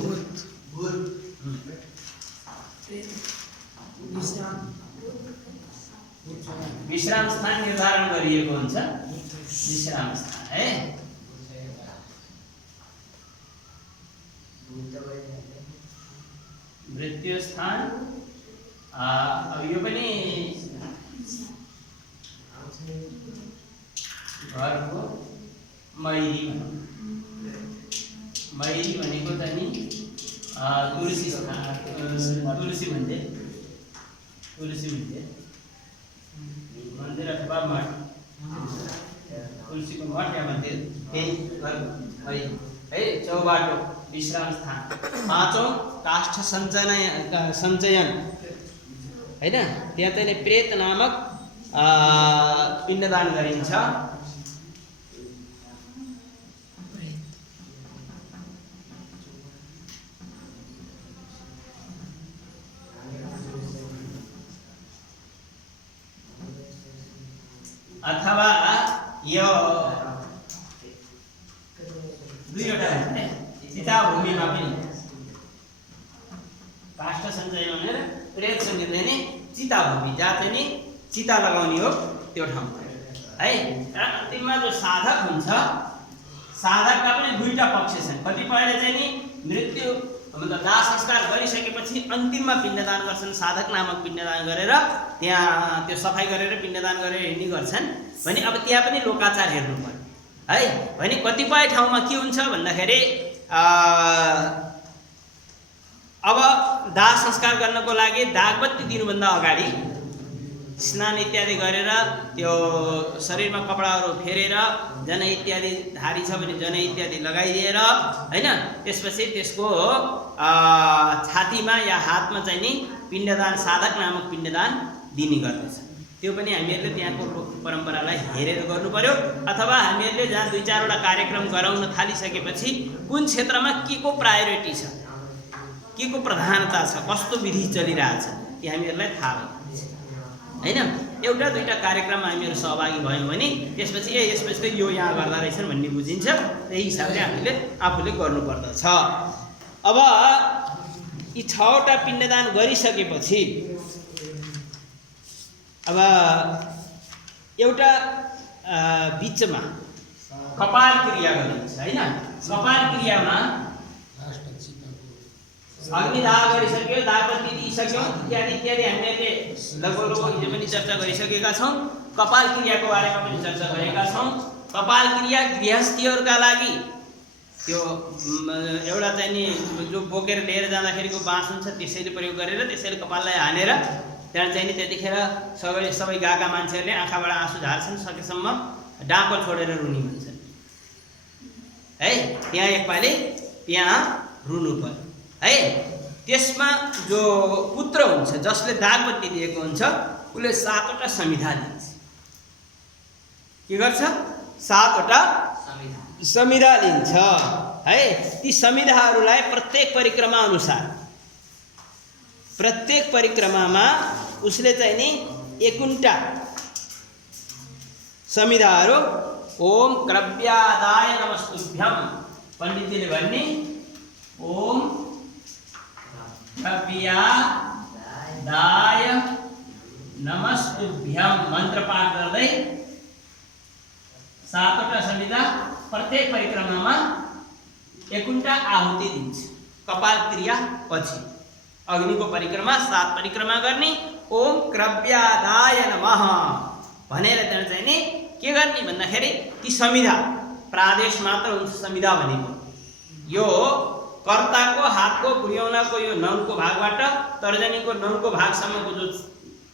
विश्राम स्थान निर्धारण गरिएको हुन्छ विश्राम स्थान है मृत्यु स्थान अब यो पनि घरको मैरी भनेको त नि तुलसी भन्थे मन्दिर अथवा मठ तुलसीको मठ या मन्दिर त्यही घर है चौबाटो विश्राम स्थान पाँचौं काष्ठ सञ्चयन हैन त्यहाँ चाहिँ प्रेत नामक पिण्डदान गरिन्छ अथवा यो दुईवटा चिताभूमिमा पनि काष्ठ सञ्चय भनेर प्रेत सञ्चय नि चिताभूमि जहाँ चाहिँ नि चिता लगाउने हो त्यो ठाउँ है। र अन्तिममा जो साधक हुन्छ साधकका पनि दुईटा पक्ष छन्। कतिपयले चाहिँ नि मृत्यु मतलब दाह संस्कार गरिसकेपछि अन्तिममा पिण्डदान गर्छन्, साधक नामक पिण्डदान गरेर त्यहाँ त्यो सफाइ गरेर पिण्डदान गरेर हिँड्ने गर्छन् भने अब त्यहाँ पनि लोकाचार हेर्नु पर्यो है। भने कतिपय ठाउँमा के हुन्छ भन्दाखेरि अब दाह संस्कार गर्नको लागि दागबत्ती दिनुभन्दा अगाडि स्नान इत्यादि गरेर त्यो शरीरमा कपडाहरू फेरेर जनै इत्यादि धारी छ भने जनै इत्यादि लगाइदिएर हैन, त्यसपछि त्यसको छातीमा या हातमा चाहिँ नि पिण्डदान साधक नामक पिण्डदान दिने गर्दछ। त्यो पनि हामीहरूले त्यहाँको लोक परम्परालाई हेरेर गर्नु पर्यो। अथवा हामीहरूले जहाँ दुई चारवटा कार्यक्रम गराउन थालिसकेपछि कुन क्षेत्रमा के को प्रायोरिटी छ, के को प्रधानता छ, कस्तो विधि चलिरहेछ त्यो हामीहरूलाई थाहा होइन। एउटा दुईटा कार्यक्रममा हामीहरू सहभागी भयौँ भने त्यसपछि यसपछि त यो यहाँ गर्दा रहेछन् भन्ने बुझिन्छ। त्यही हिसाबले हामीले आफूले गर्नुपर्दछ। अब यी 6वटा पिण्डदान गरिसकेपछि अब एउटा बिचमा कपाल क्रिया गरिन्छ होइन। कपाल क्रियामा अग्निदाह गरिसक्यो, दागबत्ती दिइसक्यो इत्यादि इत्यादि हामीहरूले लगभग हिजो पनि चर्चा गरिसकेका छौँ। कपाल क्रियाको बारेमा पनि चर्चा गरेका छौँ। कपाल क्रिया गृहस्थीहरूका लागि त्यो एउटा चाहिँ नि जो बोकेर लिएर जाँदाखेरिको बाँस हुन्छ त्यसैले प्रयोग गरेर त्यसैले कपाललाई हानेर त्यहाँ चाहिँ नि त्यतिखेर सबै गएका मान्छेहरूले आँखाबाट आँसु झार्छन्, सकेसम्म डाँको छोडेर रुनी भन्छन् है। त्यहाँ एकपालि त्यहाँ रुनु पर्यो है। त्यसमा जो पुत्र हुन्छ जसले दागबत्ती दिएको हुन्छ उसले 7वटा संविधा लिन्छ। के गर्छ? 7वटा संविधा लिन्छ है। ती संविधाहरूलाई प्रत्येक परिक्रमा अनुसार प्रत्येक परिक्रमामा उसले चाहिँ नि 51टा संविधाहरू ओम क्रव्यादाय नमस्तुभ्यम, पण्डितजीले भन्ने ओम क्रव्यादाय नमस्तुभ्यम मन्त्र पाठ गर्दै 7वटा संविधा प्रत्येक परिक्रमामा 51टा आहुति दिन्छ। कपाल क्रिया पछि अग्निको परिक्रमा 7 परिक्रमा गर्ने ओम क्रव्यादाय नमः भनेर त्यहाँ चाहिँ नि के गर्ने भन्दाखेरि ती संविधा प्रादेश मात्र हुन्छ। संविधा भनेको यो कर्ताको हातको गुडियौनाको यो नङको भागबाट तर्जनीको नङको भागसम्मको जो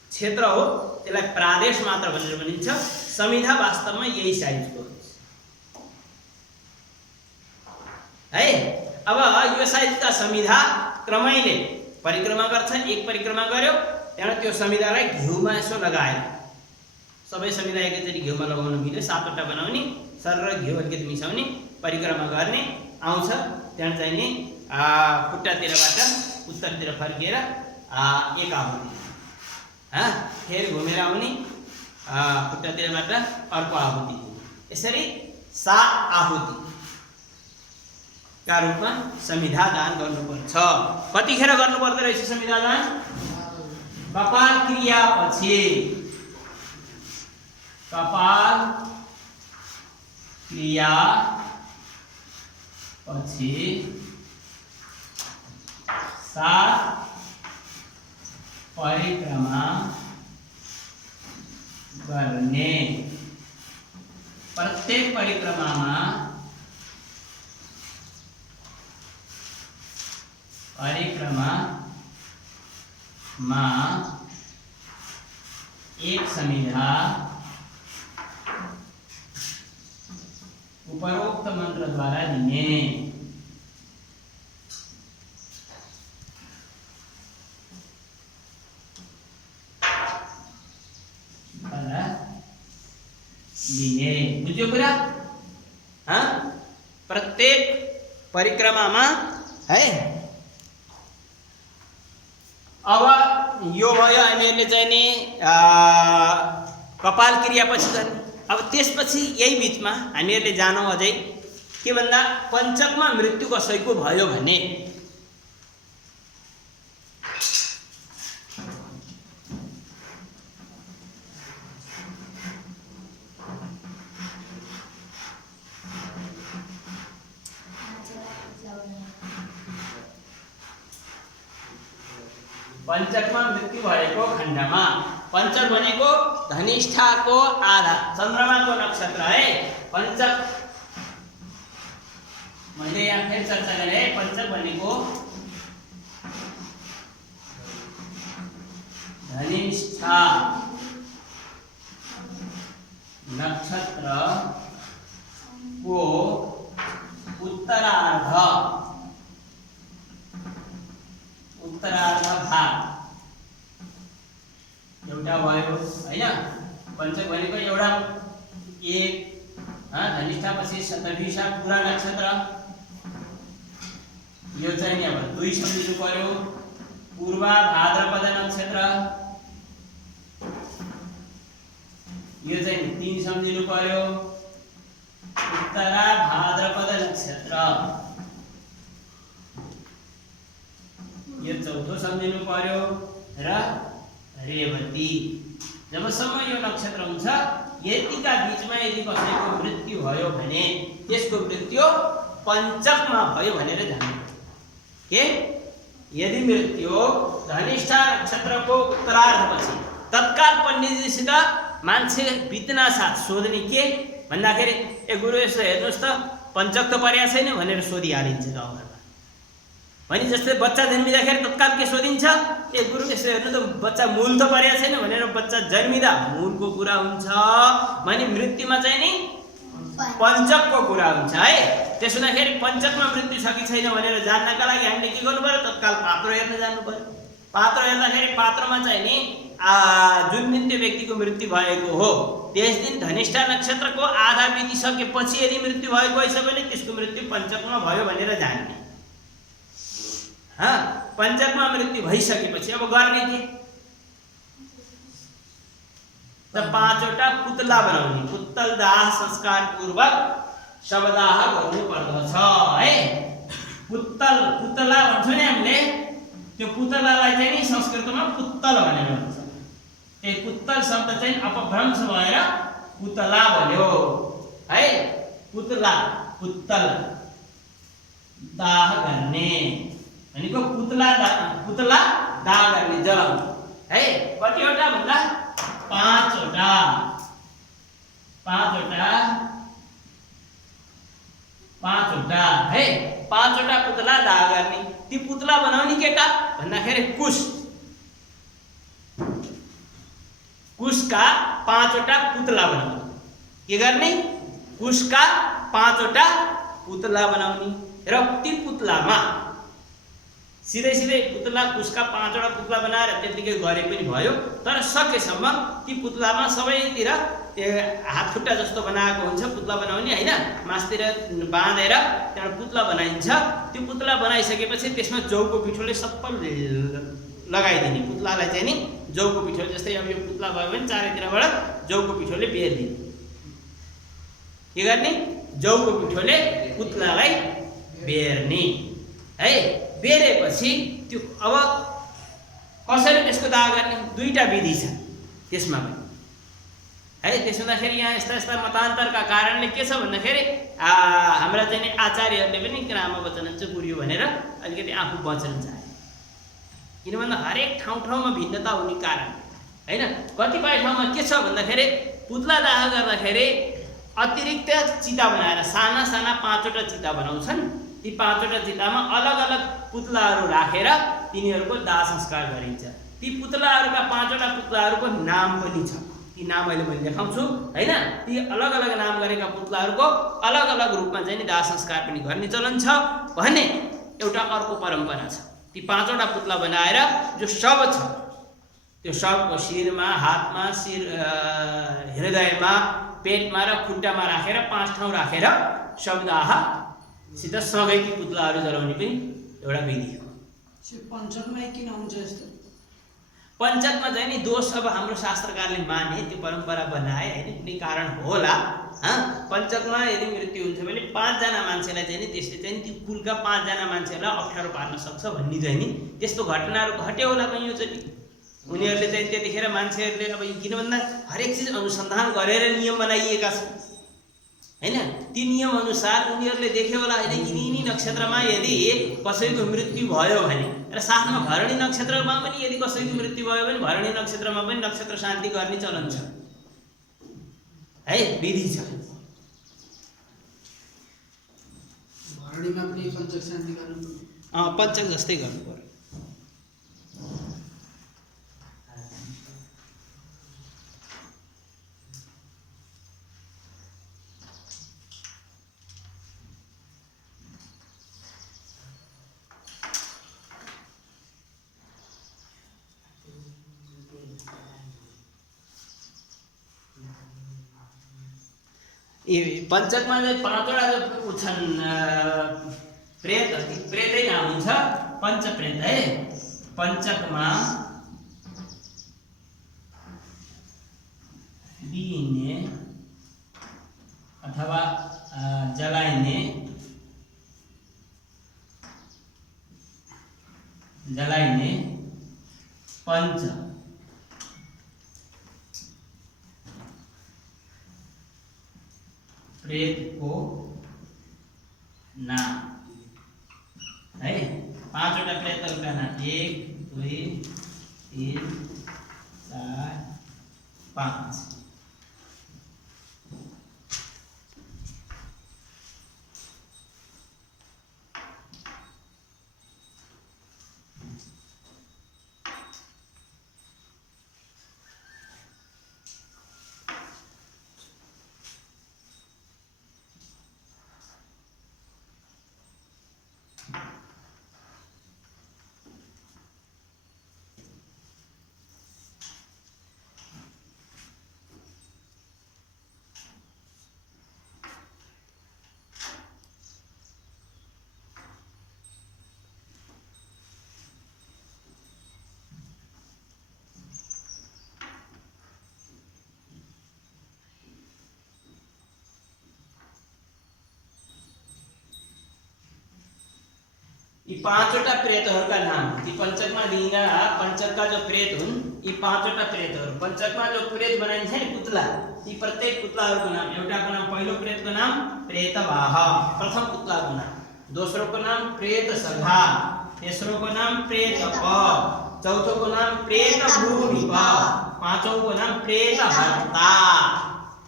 क्षेत्र हो त्यसलाई प्रादेश मात्र भनेर भनिन्छ। संविधा वास्तवमा यही साइजको हुन्छ है। अब यो साइजका संविधा क्रमैले परिक्रमा गर्छ। एक परिक्रमा गर्यो त्यहाँबाट त्यो संविधालाई घिउमा यसो लगायो। सबै संविधा एकैचोटि घिउमा लगाउनु मिल्यो। 7वटा बनाउने सर र घिउ अलिकति मिसाउने परिक्रमा गर्ने आउँछ। त्यहाँ चाहिँ नि खुट्टातिरबाट उत्तरतिर फर्किएर एक आहुति फेरि घुमेर आउने खुट्टातिरबाट अर्को आहुति। यसरी 7 आहुतिका रूपमा संविधा दान गर्नुपर्छ। कतिखेर गर्नुपर्दो रहेछ संविधा दान? कपाल क्रिया पछि। कपाल क्रिया पछि 7 परिक्रमा गर्ने। प्रत्येक परिक्रमामा एक संविधा उपरोक्त मंत्र द्वारा दिने। बुझ्यो कुरा? प्रत्येक परिक्रमामा है। अब यो भयो हामीहरूले चाहिँ नि कपाल क्रियापछि गर्ने। अब त्यसपछि यही बिचमा हामीहरूले जानौँ अझै के भन्दा पञ्चकमा मृत्यु कसैको भयो भने पञ्चकमा मृत्यु भएको खण्डमा, पञ्चक भनेको धनिष्ठाको आधा चन्द्रमाको नक्षत्र है। पञ्चक मैले यहाँ फेरि चर्चा गरेँ, पञ्चक भनेको धनिष्ठा नक्षत्रको उत्तरार्ध भाग एउटा भयो हैन। पञ्चक भनेको एउटा एक धनिष्ठापछि शतभिषा पुरा नक्षत्र, यो चाहिँ अब 2 सम्झिनु पर्यो। पूर्वा भाद्रपद नक्षत्र, यो चाहिँ 3 सम्झिनु पर्यो। उत्तरा भाद्रपद नक्षत्र, यो 4थो सम्झिनु पर्यो। र रेवती। जबसम्म यो नक्षत्र हुन्छ यतिका बीचमा यदि कसैको मृत्यु भयो भने त्यसको मृत्यु पञ्चकमा भयो भनेर जान्नु के। यदि मृत्यु धनिष्ठा नक्षत्रको उत्तरार्धपछि तत्काल पण्डितजीसित मान्छे बित्ना साथ सोध्ने के भन्दाखेरि ए गुरु यसो हेर्नुहोस् त पञ्चक त परेको छैन भनेर सोधिहालिन्छ गाउँघरमा। भने जस्तै बच्चा जन्मिँदाखेरि तत्काल के सोधिन्छ, ए गुरु यसो हेर्नु त बच्चा मूल त परेको छैन भनेर बच्चा जन्मिँदा मूलको कुरा हुन्छ। भने मृत्युमा चाहिँ नि पञ्चकको कुरा हुन्छ है। त्यसो हुँदाखेरि पञ्चकमा मृत्यु छ कि छैन भनेर जान्नका लागि हामीले के गर्नु पर्यो, तत्काल पात्र हेर्न जानु पर्यो। पात्र हेर्दाखेरि पात्रमा चाहिँ नि जुन दिन त्यो व्यक्तिको मृत्यु भएको हो त्यस दिन धनिष्ठा नक्षत्रको आधा बितिसकेपछि यदि मृत्यु भएको रहेछ भने त्यसको मृत्यु पञ्चकमा भयो भनेर जान्ने। पञ्चकमा मृत्यु भइसकेपछि अब गर्ने के त 5वटा पुतला बनाउने, पुत्तल दाह संस्कार पूर्वक शवदाह गर्नु पर्दछ है। पुतला भन्छौँ नि हामीले, त्यो पुतलालाई चाहिँ नि संस्कृतमा पुत्तल भनेर भन्छ। त्यही पुत्तल शब्द चाहिँ अपभ्रंश भएर पुतला बन्यो है। पुतला पुत्तल दाह गर्ने भनेको पुतला दाह गर्ने जलाउने है। कतिवटा भन्दा 5वटा है। 5वटा पुतला दाह गर्ने। ती पुतला बनाउने के का भन्दाखेरि कुशका 5वटा पुतला बनाउने। के गर्ने, कुशका 5वटा पुतला बनाउने। र ती पुतलामा सिधै पुतला कुशका 5वटा पुतला बनाएर त्यतिकै गरे पनि भयो। तर सकेसम्म ती पुतलामा सबैतिर त्यो हात खुट्टा जस्तो बनाएको हुन्छ पुतला बनाउने हैन, मासतिर बाँधेर त्यहाँ पुतला बनाइन्छ। त्यो पुतला बनाइसकेपछि त्यसमा जौको पिठोले सप्पल लगाइदिने। पुतलालाई चाहिँ नि जौको पिठो, जस्तै अब यो पुतला भयो भने चारैतिरबाट जौको पिठोले बेर्दिने। के गर्ने, जौको पिठोले पुतलालाई बेर्ने है। बेरेपछि त्यो अब कसरी त्यसको दाह गर्ने, 2टा विधि छ त्यसमा पनि है। त्यसो हुँदाखेरि यहाँ यस्ता मतान्तरका कारणले के छ भन्दाखेरि हाम्रा चाहिँ नि आचार्यहरूले पनि रामवचन चाहिँ गुरियो भनेर अलिकति आफू बच्न चाहे। किन भन्दा हरेक ठाउँमा भिन्नता हुने कारण हैन। कतिपय ठाउँमा के छ भन्दाखेरि पुतला दाह गर्दाखेरि अतिरिक्त चिता बनाएर साना 5वटा चिता बनाउँछन्। ती 5वटा चितामा अलग अलग पुतलाहरू राखेर तिनीहरूको दाह संस्कार गरिन्छ। ती पुतलाहरूका 5वटा पुतलाहरूको नाम पनि छ। ती नाम अहिले मैले देखाउँछु हैन। ती अलग अलग नाम गरेका पुतलाहरूको अलग अलग रूपमा चाहिँ दाह संस्कार पनि गर्ने चलन छ भन्ने एउटा अर्को परम्परा छ। ती 5वटा पुतला बनाएर जो शव छ त्यो शवको शिरमा, हातमा, हृदयमा, पेटमा र खुट्टामा राखेर 5 ठाउँ राखेर शवदाह सित सँगै ती पुतलाहरू जलाउने पनि एउटा विधि हो। पञ्चकमै किन हुन्छ यस्तो? पञ्चकमा चाहिँ नि दोष अब हाम्रो शास्त्रकारले माने, त्यो परम्परा बनाए होइन, कुनै कारण होला। पञ्चकमा यदि मृत्यु हुन्छ भने 5 जना मान्छेलाई चाहिँ नि त्यसले चाहिँ त्यो कुलका 5 जना मान्छेलाई अप्ठ्यारो पार्न सक्छ भन्ने चाहिँ नि त्यस्तो घटनाहरू घट्यो होला कहीँचोटि। उनीहरूले चाहिँ त्यतिखेर मान्छेहरूले अब किन भन्दा हरेक चिज अनुसन्धान गरेर नियम बनाइएका छन् हैन। ती नियम अनुसार उनीहरूले देख्यो होला हैन, यिनी नक्षत्रमा यदि कसैको मृत्यु भयो भने र साथमा भरणी नक्षत्रमा पनि यदि कसैको मृत्यु भयो भने भरणी नक्षत्रमा पनि नक्षत्र शान्ति गर्ने चलन छ है, विधि छ। भरणीमा पनि पञ्चक शान्ति गर्नु, पञ्चक जस्तै गर्नु पर्यो। पञ्चकमा चाहिँ 5वटा जो छन् प्रेत, प्रेतै नाम हुन्छ पञ्चप्रेत है। पञ्चकमा दिइने अथवा जलाइने पञ्च प्रेत को नाम है। 5वटा प्रेतहरूका नाम 1 2 3 4 5। यी 5वटा प्रेतहरूका नाम, ती पञ्चकमा दिइने पञ्चकका जो प्रेत हुन् यी 5वटा प्रेतहरू। पञ्चकमा जो प्रेत बनाइन्छ नि पुतला, ती प्रत्येक पुतलाहरूको नाम, एउटाको नाम, पहिलो प्रेतको नाम प्रेतवाह, प्रथम पुतलाको नाम, दोस्रोको नाम प्रेतसखा, तेस्रोको नाम प्रेतप, चौथोको नाम प्रेतभूमिप, पाँचौँको नाम प्रेतहर्ता।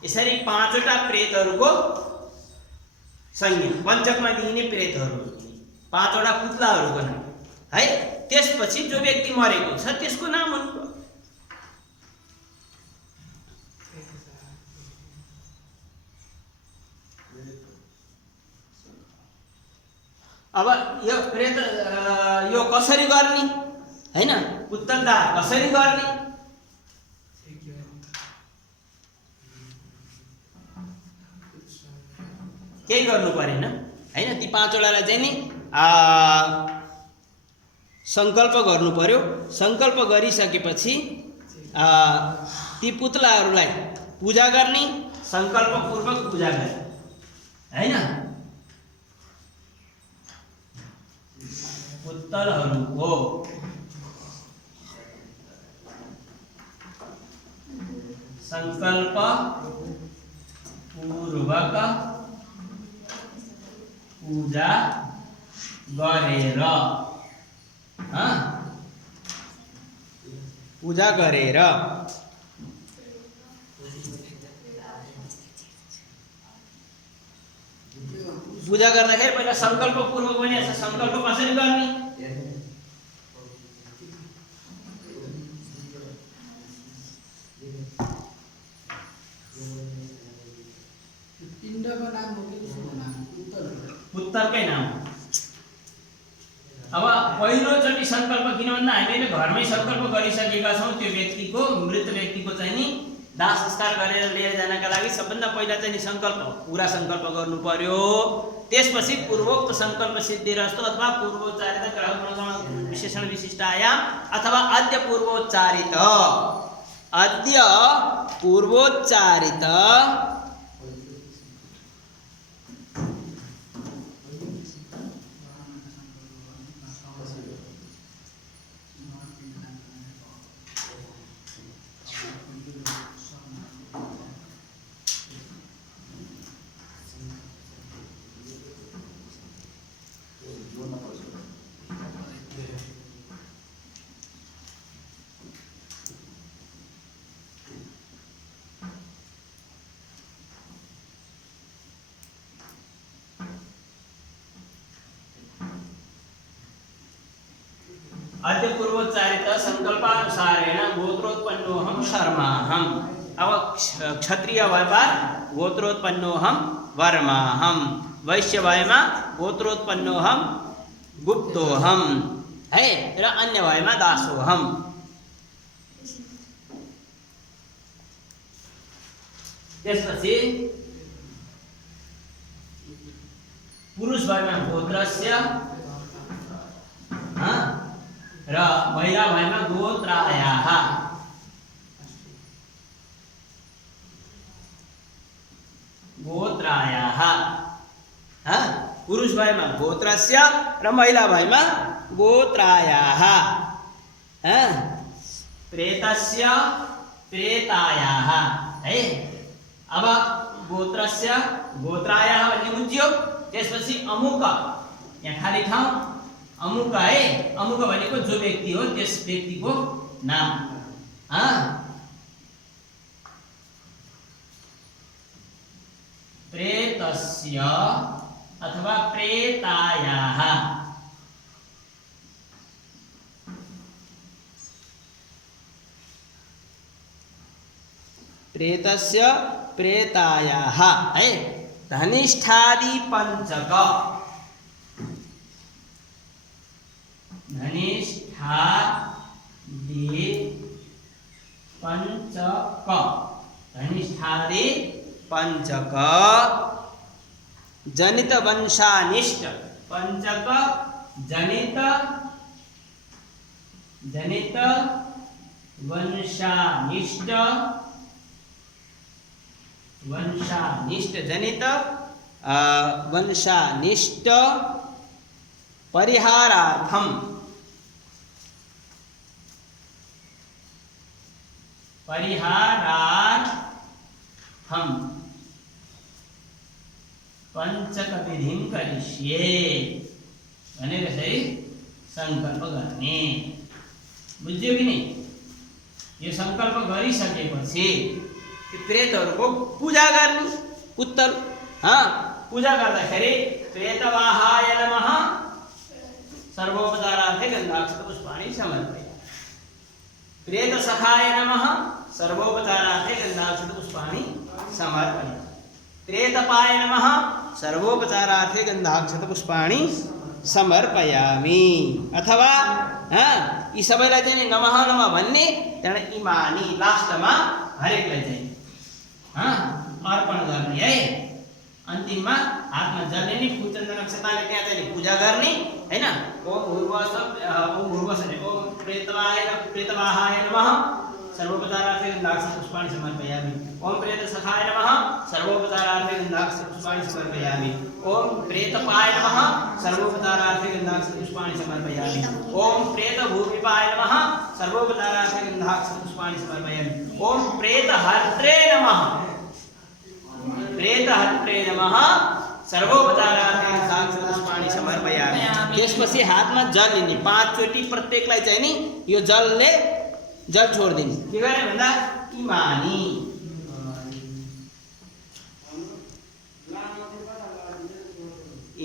यसरी 5वटा प्रेतहरूको सैन्य पञ्चकमा दिइने प्रेतहरू, 5वटा पुतलाहरूको नाम है। त्यसपछि जो व्यक्ति मरेको छ त्यसको नाम हुनु। अब यो प्रेत यो कसरी गर्ने हैन, उत्तरदाह कसरी गर्ने, केही गर्नु परेन हैन। ती 5वटालाई चाहिँ नि संकल्प गर्नु पर्यो। संकल्प गरिसकेपछि ती पुतलाहरूलाई पूजा गर्ने, संकल्पपूर्वक पूजा गर्ने हैन। पुतलहरूको संकल्प पूर्वक पूजा गरेर पूजा गरेर पूजा गर्दाखेरि पहिला संकल्प पूर्वक पनि छ। संकल्प कसरी गर्ने, पिण्डको नाम हो कि उसको नाम, पुत्तरकै नाम। अब पहिलोचोटि संकल्प किन भन्दा हामीले घरमै संकल्प गरिसकेका छौँ, त्यो व्यक्तिको मृत व्यक्तिको चाहिँ नि दाह संस्कार गरेर लिएर जानका लागि सबभन्दा पहिला चाहिँ नि संकल्प, पूरा संकल्प गर्नु पर्यो। त्यसपछि पूर्वोक्त संकल्प सिद्धिरस्तो अथवा पूर्वोच्चारित ग्रह विशेषण विशिष्टायाम अथवा अद्य पूर्वोच्चारित अद्य पूर्वोच्चारित संकल्पानुसारेण गोत्रोत्पन्नोऽहं शर्माहम्। अब क्षत्रिय वायमा गोत्रोत्पन्नोऽहं वर्माहं, वैश्य वायमा गोत्रोत्पन्नोऽहं गुप्तोऽहं है र अन्य वायमा दासोऽहं। त्यसपछि पुरुष वायमा गोत्रस्य र महिला वायमा गोत्रायाः। पुरुष भाइमा गोत्रस्य र महिला भाइमा गोत्रायाः। प्रेतस्य प्रेतायाः है। अब गोत्रस्य गोत्रायाः भन्ने बुझ्यो। त्यसपछि अमुक, यहाँ खाली ठाउँ अमुक है। अमुक भनेको जो व्यक्ति हो त्यस व्यक्तिको नाम। प्रेतस्य अथवा प्रेतायाः। प्रेतस्य प्रेतायाः है। धनिष्ठादि पंचक, धनिष्ठादि पंचक, धनिष्ठादि पंचक, जनित वंशानिष्ट पंचक, जनित जनित वंशानिष्ट, वंशानिष्ट जनित वंशानिष्ट परिहारार्थम, परिहारार्थम पंचक विधिं करिष्ये भनेर चाहिँ संकल्प गर्ने। बुझ्यो कि नहीं? यो संकल्प गरिसकेपछि प्रेतहरूको पूजा गर्ने। उत्तर पूजा गर्दाखेरि प्रेतवाहाय नमः सर्वोपचारार्थे गन्धाक्षतपुष्पाणि समर्पयामि। प्रेत सखाय नमः सर्वोपचारार्थे गन्धाक्षतपुष्पाणि समर्पयामि। प्रेतपाय नमः सर्वोपचारार्थे गन्धाक्षतपुष्पाणि समर्पयामि। अथवा यी सबैलाई चाहिँ नमः नमः भन्ने, त्यहाँबाट इमानी लास्टमा हरेकलाई चाहिँ अर्पण गर्ने है। अन्तिममा हातमा जल्ने नि फूलचन्दन अक्षताले त्यहाँ चाहिँ पूजा गर्ने हैन। ओम प्रेतवाहाय नमः सर्वोपचारार्थे गन्धाक्षतपुष्पाणि समर्पयामि। ओम प्रेत सखाय नमः सर्वोपचारार्थे गन्धाक्षतपुष्पाणि समर्पयामि। ओम प्रेतपाय नमः सर्वोपचारार्थे गन्धाक्षतपुष्पाणि समर्पयामि। ओम प्रेत भूमिपाय नमः सर्वोपचारार्थे गन्धाक्षतपुष्पाणि समर्पयामि। ओम प्रेतहर्त्रे नमः, प्रेतहर्त्रे नमः सर्वोपचारार्थे गन्धाक्षतपुष्पाणि समर्पयामि। त्यसपछि हातमा जल लिने 5 चोटी प्रत्येकलाई चाहिँ नि यो जलले जल छोड्दिने। के गर्ने भन्दा इमानी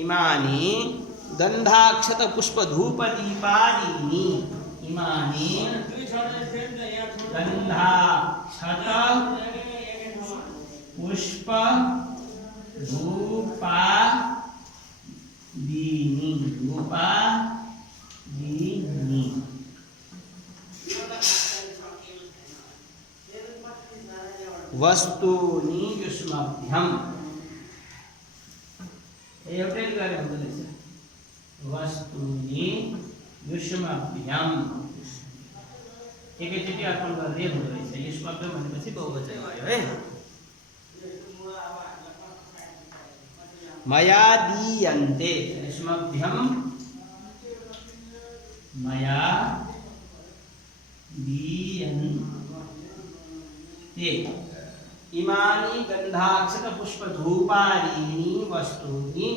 इमानी गन्धाक्षत पुष्प धूप दीपादीनि। इमानी गन्धाक्षत पुष्प धूपादीनि, धूपादीनि। वस्तूनि युष्मभ्यम, एउटै गरे हुँदो रहेछ। वस्तूनि युष्मभ्यम एकैचोटि अर्पण गर्ने हुँदो रहेछ। युष्मभ्यम भनेपछि बहुवचन भयो है। मया दीयन्ते युष्मभ्यम मया दीयन्ते इमानि गन्धाक्षत पुष्पधूपादीनि वस्तूनि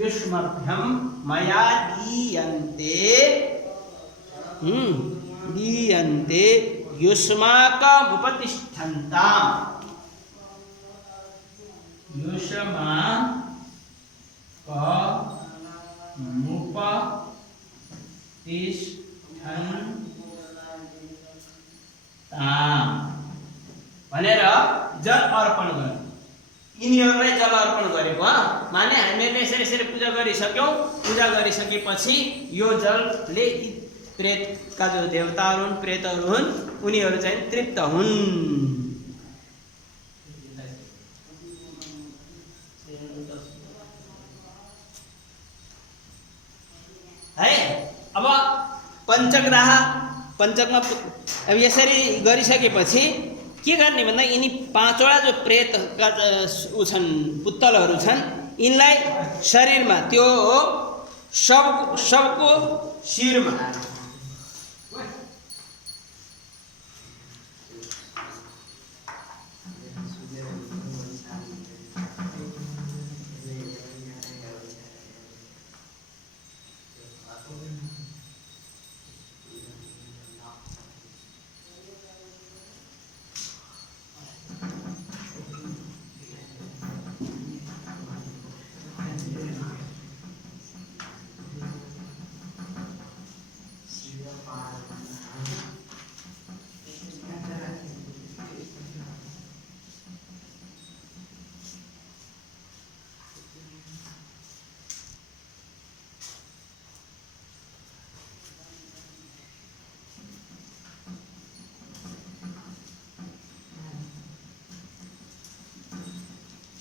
युष्मभ्यम मया दीयन्ते दीयन्ते युष्माकमुपतिष्ठन्ताम् युष्माकमुपतिष्ठन्ताम् भनेर जल अर्पण गर्नु। यिनीहरूलाई जल अर्पण गरेको माने हामीले यसरी पूजा गरिसक्यौँ। पूजा गरिसकेपछि यो जलले प्रेतका जो देवताहरू हुन् प्रेतहरू हुन् उनीहरू चाहिँ तृप्त हुन्। है अब पञ्चकमा अब यसरी गरिसकेपछि के गर्ने भन्दा यिनी पाँचवटा जो प्रेतका उ छन् पुत्तलहरू छन् यिनलाई शरीरमा त्यो सबको शिरमा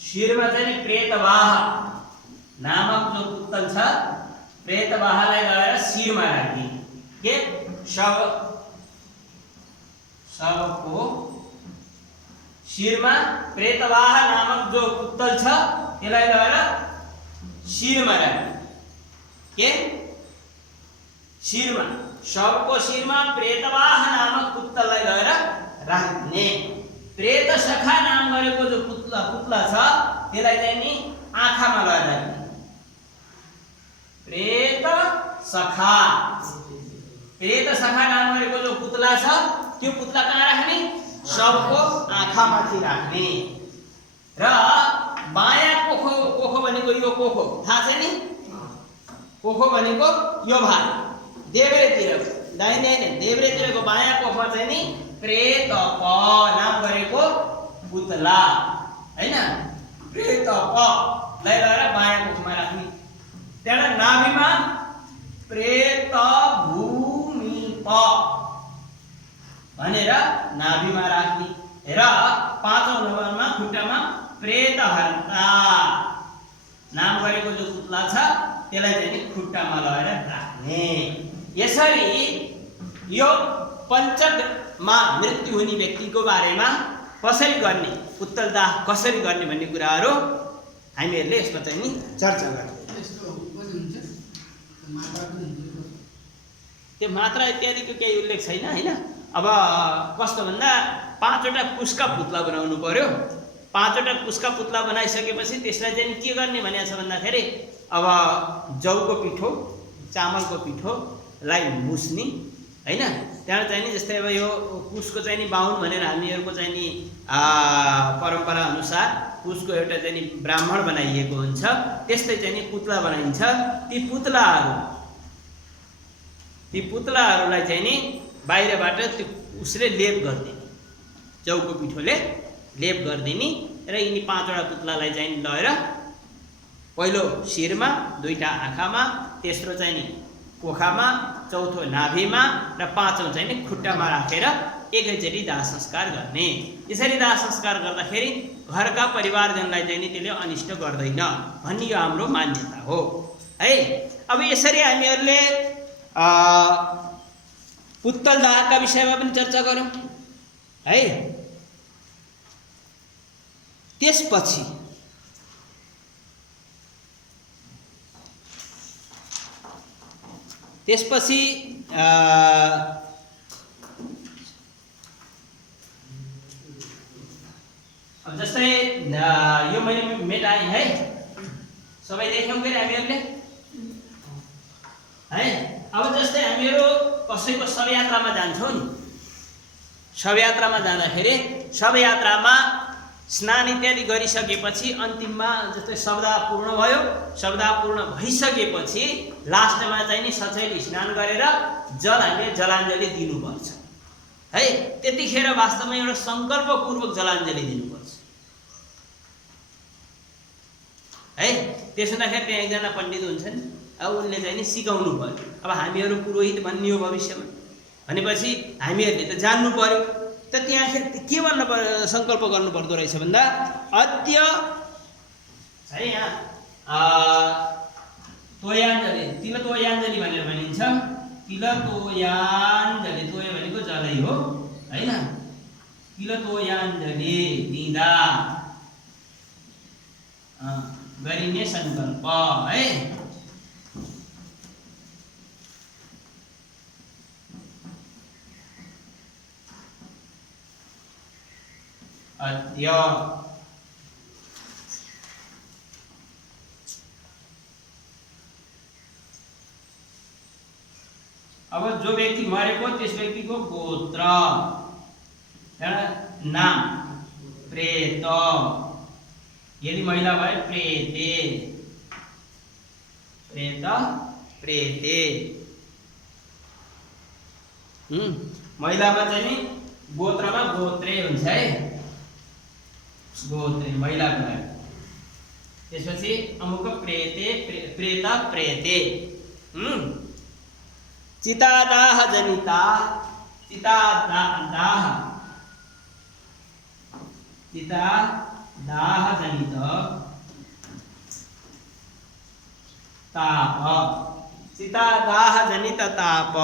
शिरमा चाहिँ प्रेतवाह नामक जो पुत्तल छ प्रेतवाहलाई लगेर शिरमा राख्ने के शवको शिरमा प्रेतवाह नामक जो पुत्तल छ त्यसलाई लगेर शिरमा राख्ने के शिरमा शवको शिरमा प्रेतवाह नामक पुत्तललाई लगेर राख्ने। प्रेत सखा नाम गरेको जो पुत्ला छ त्यसलाई चाहिँ नि आँखामा लगाएर राख्ने। प्रेत सखा नाम गरेको जो पुतला छ त्यो पुतला कहाँ राख्ने? सबको आँखामाथि राख्ने। र बायाँ कोखो भनेको यो कोखो थाहा छ नि? कोखो भनेको यो भाग देब्रेतिर दाहिने देब्रेतिरको बायाँ कोखमा चाहिँ नि प्रेत नाम गरेको पुतला हैन प्रेत लाई लगेर बायाँ कोखमा राख्ने। त्यहाँबाट नाभिमा प्रेत भूमि भनेर नाभिमा राख्ने। र पाँचौं नम्बरमा खुट्टामा प्रेत हर्ता नाम गरेको जो पुतला छ त्यसलाई चाहिँ खुट्टामा लगेर राख्ने। यसरी यो पञ्चकमा मृत्यु हुने व्यक्तिको बारेमा कसरी गर्ने पुत्तल दाह कसरी गर्ने भन्ने कुराहरू हामीहरूले यसमा चाहिँ नि चर्चा गर्ने। त्यो मात्रा इत्यादिको केही उल्लेख छैन हैन। अब कस्तो भन्दा 5वटा कुशका पुतला बनाउनु पर्यो। 5वटा कुशका पुतला बनाइसकेपछि त्यसलाई चाहिँ के गर्ने भनेको छ भन्दाखेरि अब जौको पिठो चामलको पिठोलाई मुस्ने हैन। त्यहाँ चाहिँ नि जस्तै अब यो कुशको चाहिँ नि बाहुन भनेर हामीहरूको चाहिँ नि परम्परा अनुसार कुशको एउटा चाहिँ नि ब्राह्मण बनाइएको हुन्छ। त्यस्तै चाहिँ नि पुतला बनाइन्छ। ती पुतलाहरूलाई चाहिँ नि बाहिरबाट त्यो उसले लेप गरिदिने जौको पिठोले लेप गरिदिने। र यिनी 5वटा पुतलालाई चाहिँ लगेर पहिलो शिरमा, 2टा आँखामा, तेस्रो चाहिँ नि कोखामा, चौथो नाभिमा र 5औं चाहिँ नि खुट्टामा राखेर एकैचोटि दाह संस्कार गर्ने। यसरी दाह संस्कार गर्दाखेरि घरका परिवारजनलाई चाहिँ नि त्यसले अनिष्ट गर्दैन भन्ने यो हाम्रो मान्यता हो है। अब यसरी हामीहरूले उत्तल दाहका विषयमा पनि चर्चा गरौँ है। त्यसपछि अब जस्तै यो मैले मेटाएँ है, सबै देख्यौँ के हामीहरूले है। अब जस्तै हामीहरू कसैको शवयात्रामा जान्छौँ नि, शवयात्रामा जाँदाखेरि शवयात्रामा स्नान इत्यादि गरिसकेपछि अन्तिममा जस्तै शवदाह पूर्ण भयो, शवदाह पूर्ण भइसकेपछि लास्टमा चाहिँ नि सचैली स्नान गरेर हामीले जलाञ्जली दिनुपर्छ है। त्यतिखेर वास्तवमा एउटा सङ्कल्पपूर्वक जलाञ्जली दिनुपर्छ है। त्यसो हुँदाखेरि त्यहाँ एकजना पण्डित हुन्छन्, अब उनले चाहिँ नि सिकाउनु पर्यो। अब हामीहरू पुरोहित भन्ने हो भविष्यमा भनेपछि हामीहरूले त जान्नु पर्यो। त त्यहाँ के भन्न सङ्कल्प गर्नु पर्दो रहेछ भन्दा अद्य है यहाँ तोयाञ्जली, तिल तोयाञ्जली भनेर भनिन्छ। तिल तोयाञ्जली, तोय भनेको जलै हो हैन। तिल तोयाञ्जली दिँदा गरिने सङ्कल्प है। अद्य अब जो व्यक्ति मरेको त्यस व्यक्तिको गोत्र, नाम प्रेत, यदि महिला भए प्रेते, प्रेत प्रेते। महिलामा चाहिँ नि गोत्रमा गोत्रे हुन्छ है, गोत्रे महिलाको लागि। त्यसपछि अमुक प्रेते प्रेत प्रेते। चितादाह जनिता, चितादाह जनित ताप, चितादाह जनित ताप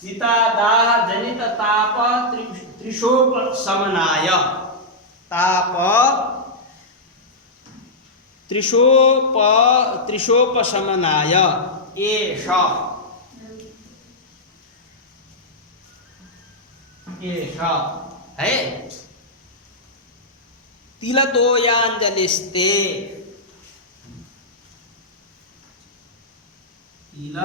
चितादाह जनित ताप त्रिशोपशमनाय, ताप त्रिशोपशमनाय एष है। तिलतोयाञ्जलिस्ते, तिल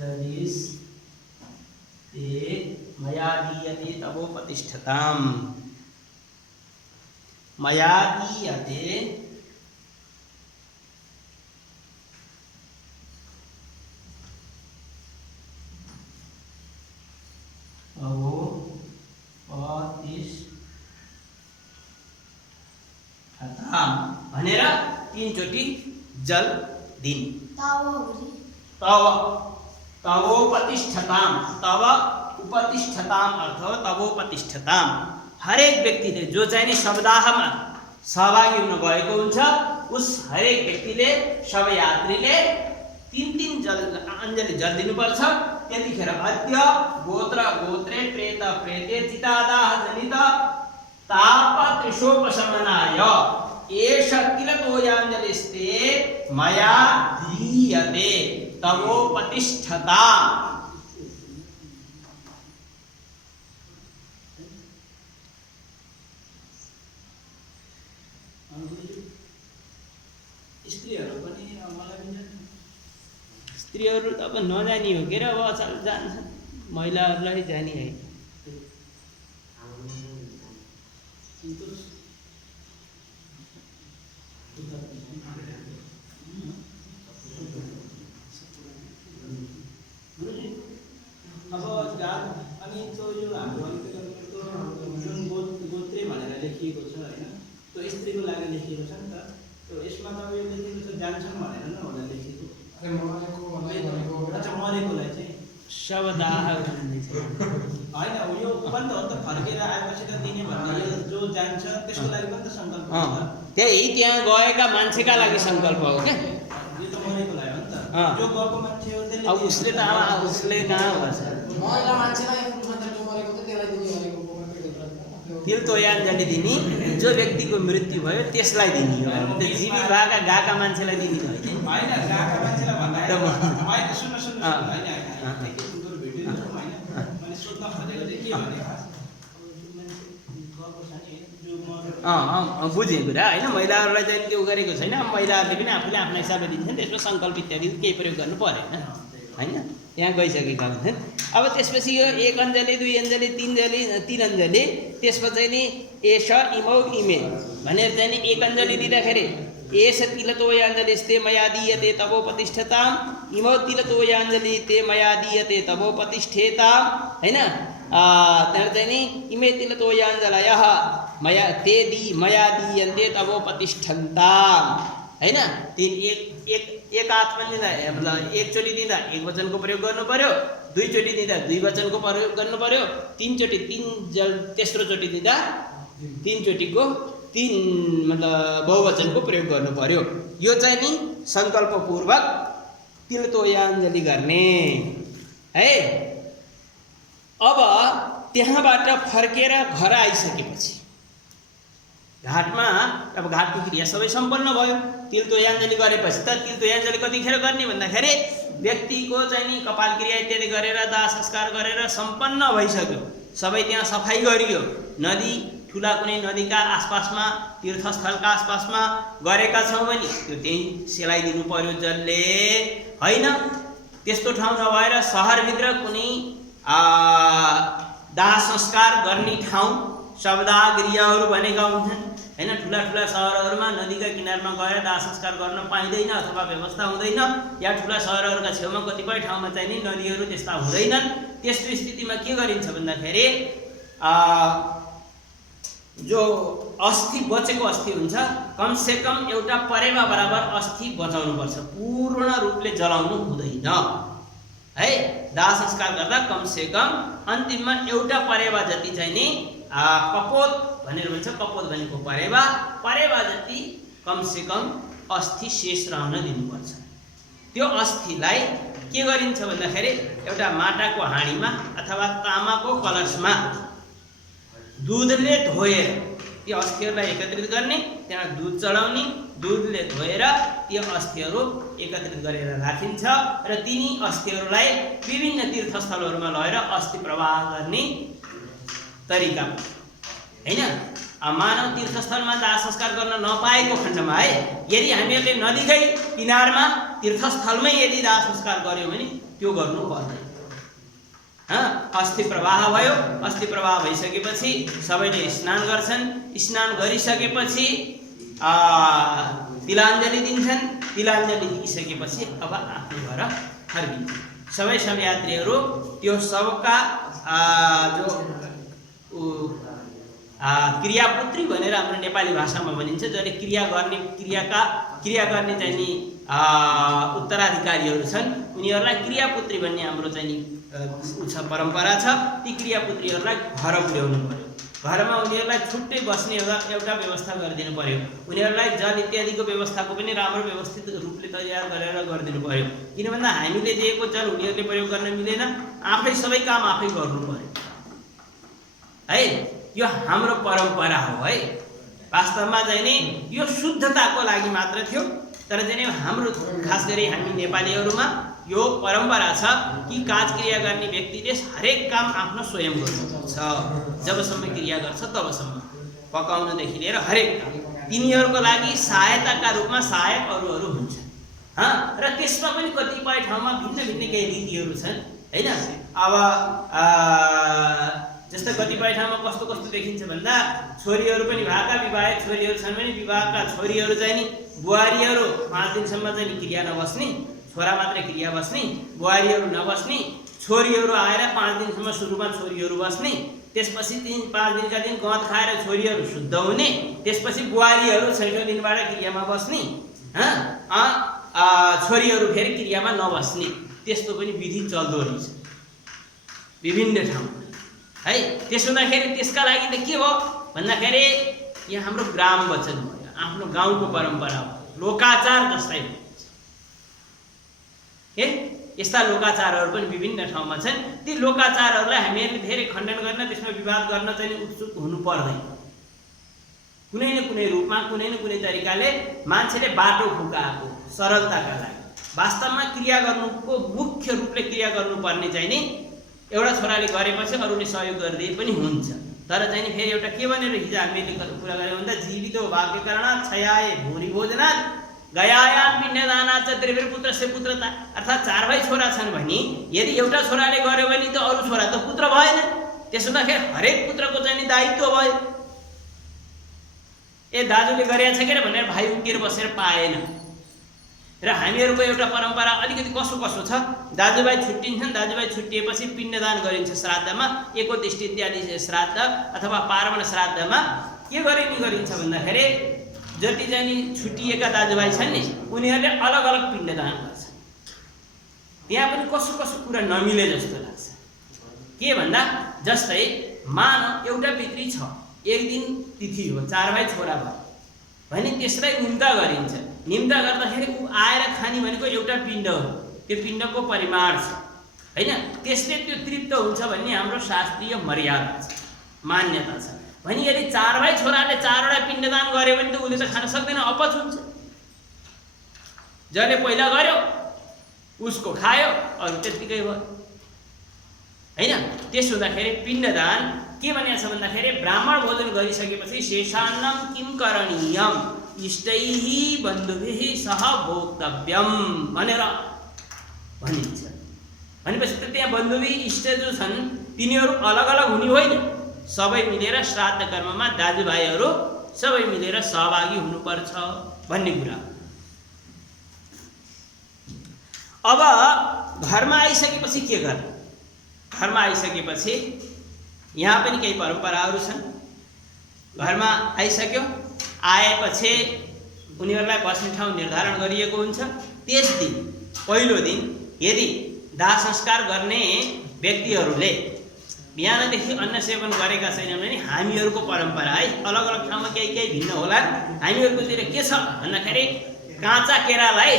जलिस्ते मया दीयते तवोपतिष्ठताम्, मया दीयते तवोपतिष्ठताम् भनेर 3 चोटि जल दिन। तव तवोपतिष्ठताम्, तव उपतिष्ठताम् अर्थ तवोपतिष्ठताम्। हरेक व्यक्तिले जो चाहिँ नि शवदाहमा सहभागी हुन गएको हुन्छ उस हरेक व्यक्तिले शवयात्रीले 3 अञ्जली जल दिनुपर्छ। त्यतिखेर अद्य गोत्र गोत्रे प्रेत प्रेते चितादाह जनित ताप त्रिशोपशमनाय एष तिलतोयाञ्जलिस्ते मया दीयते तवोपतिष्ठताम्। स्त्रीहरू त अब नजानी हो के र, अब अचल जान्छ, महिलाहरूलाई जानी है। अब अनि त्यो यो हाम्रो जुन गोत्रे भनेर लेखिएको छ हैन, त्यो स्त्रीको लागि त्यसमा त अब यो लेखेको छ जान्छन् भनेर नै होला लेखेको। अरे मरेको भनेको अच्छा मरेकोलाई चाहिँ शवदाह भन्ने छ। होइन यो पनि त हो नि त फर्केर आएपछि त दिने भन्ने यो जो जान्छ त्यसको लागि पनि त सङ्कल्प हो नि त। त्यही त्यहाँ गएका मान्छेका लागि सङ्कल्प हो क्या। यो त मरेकोलाई हो नि त। अँ। जो गएको मान्छे हो त्यसले अब उसले त उसले कहाँ गर्छ। महिला मान्छेलाई पुरुषमा जो मरेको त त्यसलाई दिने भनेको बोक्न तिल तोयाञ्जली दिने जो व्यक्तिको मृत्यु भयो त्यसलाई दिने हो। त्यो जीवी भएका गएका मान्छेलाई दिने होइन। होइन गएका मान्छेलाई भन्दाखेरि होइन सुन्नु सुन्नु अँ। होइन एकैछिन बरु भिडियो दिनु होइन मैले सोध्न खोजेको चाहिँ के भने खास गएको छ नि जो मरेको बुझेँ कुरा होइन। महिलाहरूलाई चाहिँ त्यो गरेको छैन। महिलाहरूले पनि आफूले आफ्नो हिसाबले दिन्छन्, त्यसमा सङ्कल्प इत्यादि केही प्रयोग गर्नु परेन होइन। त्यहाँ गइसकेका हुन्छन्। अब त्यसपछि यो 1 अञ्जली 2 अञ्जली 3 अञ्जली त्यसपछि नि एष इमौ इमे भनेर चाहिँ नि 1 अञ्जली दिँदाखेरि एष तिलतोयाञ्जली ते मया दीयते तवोपतिष्ठताम् इमौ तिलतोयाञ्जली ते मया दीयते तवोपतिष्ठेताम् होइन। त्यहाँबाट चाहिँ नि इमे तिलतोयाञ्जलयः मया दीयन्ते तवोपतिष्ठन्ताम् होइन। एक हात पनि दिँदा मतलब एकचोटि दिँदा एक वचनको प्रयोग गर्नु पर्यो, दुईचोटि दिँदा 2 वचनको प्रयोग गर्नु पर्यो, तीनचोटि तेस्रोचोटि दिँदा 3 चोटिको 3 मतलब बहुवचनको प्रयोग गर्नु पर्यो। यो चाहिँ नि सङ्कल्पपूर्वक तिलतोयाञ्जली गर्ने है। अब त्यहाँबाट फर्केर घर आइसकेपछि घाटमा अब घाटको क्रिया सबै सम्पन्न भयो। तिलतोयाञ्जली गरेपछि त तिलतोयाञ्जली कतिखेर गर्ने भन्दाखेरि व्यक्तिको चाहिँ नि कपाल क्रिया इत्यादि गरेर दाह संस्कार गरेर सम्पन्न भइसक्यो, सबै त्यहाँ सफाइ गरियो। नदी ठुला कुनै नदीका आसपासमा तीर्थस्थलका आसपासमा गरेका छौँ भने त्यो त्यही सेलाइदिनु पर्यो जसले होइन। त्यस्तो ठाउँ नभएर सहरभित्र कुनै दाह संस्कार गर्ने ठाउँ शवदाह गृहहरू भनेका हुन्छन् होइन। ठुला ठुला सहरहरूमा नदीका किनारमा गएर दाह संस्कार गर्न पाइँदैन अथवा व्यवस्था हुँदैन, या ठुला सहरहरूका छेउमा कतिपय ठाउँमा चाहिँ नि नदीहरू त्यस्ता हुँदैनन्। त्यस्तो स्थितिमा के गरिन्छ भन्दाखेरि जो अस्थि बचेको अस्थि हुन्छ कमसेकम एउटा परेवा बराबर अस्थि बचाउनुपर्छ, पूर्ण रूपले जलाउनु हुँदैन है। दाह संस्कार गर्दा कमसेकम अन्तिममा एउटा परेवा जति चाहिँ नि कपोत भनेर भन्छ, कपोत भनेको परेवा जति कमसेकम अस्थि शेष रहन दिनुपर्छ। त्यो अस्थिलाई के गरिन्छ भन्दाखेरि एउटा माटाको हाँडीमा अथवा तामाको कलशमा दुधले धोएर त्यो अस्थिहरूलाई एकत्रित गर्ने, त्यहाँ दुध चढाउने, दुधले धोएर त्यो अस्थिहरू एकत्रित गरेर राखिन्छ र तिनी अस्थिहरूलाई विभिन्न तीर्थस्थलहरूमा लगेर अस्थि प्रवाह गर्ने तरिका होइन। मानव तीर्थस्थलमा दाह संस्कार गर्न नपाएको खण्डमा है, यदि हामीहरूले नदीकै किनारमा तीर्थस्थलमै यदि दाह संस्कार गर्यौँ भने त्यो गर्नु पर्दैन। अस्थि प्रवाह भयो, अस्थि प्रवाह भइसकेपछि सबैले स्नान गर्छन्, स्नान गरिसकेपछि तिलाञ्जली दिन्छन्, तिलाञ्जली दिइसकेपछि अब आफ्नो घर फर्किन्छन्। सबै शवयात्रीहरू त्यो शवका जो क्रियापुत्री भनेर हाम्रो नेपाली भाषामा भनिन्छ, जसले क्रिया गर्ने चाहिँ नि उत्तराधिकारीहरू छन्, उनीहरूलाई क्रियापुत्री भन्ने हाम्रो चाहिँ नि परम्परा छ। ती क्रियापुत्रीहरूलाई घर पुर्याउनु पर्यो, घरमा उनीहरूलाई छुट्टै बस्ने एउटा व्यवस्था गरिदिनु पर्यो, उनीहरूलाई जल इत्यादिको व्यवस्थाको पनि राम्रो व्यवस्थित रूपले तयार गरेर गरिदिनु पर्यो। किन भन्दा हामीले दिएको जल उनीहरूले प्रयोग गर्न मिलेन, आफै सबै काम आफै गर्नु पर्यो है। यो हाम्रो परम्परा हो है। वास्तवमा चाहिँ नि यो शुद्धताको लागि मात्र थियो, तर चाहिँ हाम्रो खास गरी हामी नेपालीहरूमा यो परम्परा छ कि काज क्रिया गर्ने व्यक्तिले हरेक काम आफ्नो स्वयं गर्नुपर्छ। जबसम्म क्रिया गर्छ तबसम्म, पकाउनदेखि लिएर हरेक काम तिनीहरूको लागि सहायताका रूपमा सहायक अरूहरू हुन्छ र त्यसमा पनि कतिपय ठाउँमा भिन्न भिन्न केही रीतिहरू छन् होइन। अब जस्तै कतिपय ठाउँमा कस्तो देखिन्छ भन्दा छोरीहरू पनि भएका विवाहित छोरीहरू छन् भने विवाहका छोरीहरू चाहिँ नि बुहारीहरू 5 दिनसम्म चाहिँ क्रिया नबस्ने, छोरा मात्रै क्रिया बस्ने, बुहारीहरू नबस्ने, छोरीहरू आएर 5 दिनसम्म सुरुमा छोरीहरू बस्ने, त्यसपछि 3-5 दिनका दिन गहत खाएर छोरीहरू शुद्ध हुने, त्यसपछि बुहारीहरू 6औं दिनबाट क्रियामा बस्ने छोरीहरू फेरि क्रियामा नबस्ने त्यस्तो पनि विधि चल्दो रहेछ विभिन्न ठाउँमा है। त्यसो हुँदाखेरि त्यसका लागि त के भयो भन्दाखेरि यहाँ हाम्रो ग्राम वचन भयो, आफ्नो गाउँको परम्परा हो, लोकाचार जस्तै हो। यस्ता लोकाचारहरू पनि विभिन्न ठाउँमा छन्। ती लोकाचारहरूलाई हामीहरूले धेरै खण्डन गर्न, त्यसमा विवाद गर्न चाहिँ उत्सुक हुनु पर्दैन। कुनै न कुनै रूपमा कुनै न कुनै तरिकाले मान्छेले बाटो फुकाएको सरलताका लागि वास्तवमा क्रिया गर्नुको मुख्य रूपले क्रिया गर्नुपर्ने चाहिँ नि एउटा छोराले गरेपछि अरूले सहयोग गरिदिए पनि हुन्छ। तर चाहिँ नि फेरि एउटा के भनेर हिजो हामीले कुरा गऱ्यौँ भन्दा जीवितो वाक्यकरणात् क्षयाय भूरि भोजनात् गयायाम पिण्डदानात् त्रिपुत्रस्य पुत्रता, अर्थात् 4 भाइ छोरा छन् भने यदि एउटा छोराले गर्यो भने त अरू छोरा त पुत्र भएन। त्यसो हुँदाखेरि हरेक पुत्रको चाहिँ नि दायित्व भयो। दाजुले गरेछ के भनेर भाइ उकेर बसेर पाएन। र हामीहरूको एउटा परम्परा अलिकति कसो छ, दाजुभाइ छुट्टिन्छन्, दाजुभाइ छुट्टिएपछि पिण्डदान गरिन्छ श्राद्धमा, एकोदृष्टि इत्यादि श्राद्ध अथवा पार्वण श्राद्धमा के गरिन्छ भन्दाखेरि जति चाहिँ नि छुट्टिएका दाजुभाइ छन् नि उनीहरूले अलग अलग पिण्डदान गर्छन्। त्यहाँ पनि कसो कुरा नमिले जस्तो लाग्छ। के भन्दा जस्तै मान एउटा पितृ छ, एक दिन तिथि हो, 4 भाइ छोरा भयो भने त्यसलाई निम्ता गरिन्छ। निम्ता गर्दाखेरि ऊ आएर खाने भनेको एउटा पिण्ड हो, त्यो पिण्डको परिमाण छ हैन। त्यसले त्यो तृप्त हुन्छ भन्ने हाम्रो शास्त्रीय मर्यादा छ, मान्यता छ। भने यदि 4 भाइ छोराले 4 वटा पिण्डदान गर्यो भने त उसले त खान सक्दैन, अपच हुन्छ। जसले पहिला गर्यो उसको खायो, अरू त्यतिकै भयो हैन। त्यसो हुँदाखेरि पिण्डदान के भनेको छ भन्दाखेरि ब्राह्मण भोजन गरिसकेपछि शेषान्नम किम करणीयम इष्टैः बन्धुभिः सह भोक्तव्यम भनेर भनिन्छ। भनेपछि त त्यहाँ बन्धुवी इष्ट जो छन् तिनीहरू अलग अलग हुने होइन, सबै मिलेर श्राद्ध कर्ममा दाजुभाइहरू सबै मिलेर सहभागी हुनुपर्छ भन्ने कुरा। अब घरमा आइसकेपछि के गर्ने? घरमा आइसकेपछि यहाँ पनि केही परम्पराहरू छन्। घरमा आइसक्यो, आएपछि उनीहरूलाई बस्ने ठाउँ निर्धारण गरिएको हुन्छ। त्यस दिन पहिलो दिन यदि दाह संस्कार गर्ने व्यक्तिहरूले बिहानदेखि अन्न सेवन गरेका छैनन् भने हामीहरूको परम्परा है, अलग अलग ठाउँमा केही भिन्न होला। हामीहरूकोतिर के छ भन्दाखेरि काँचा केरालाई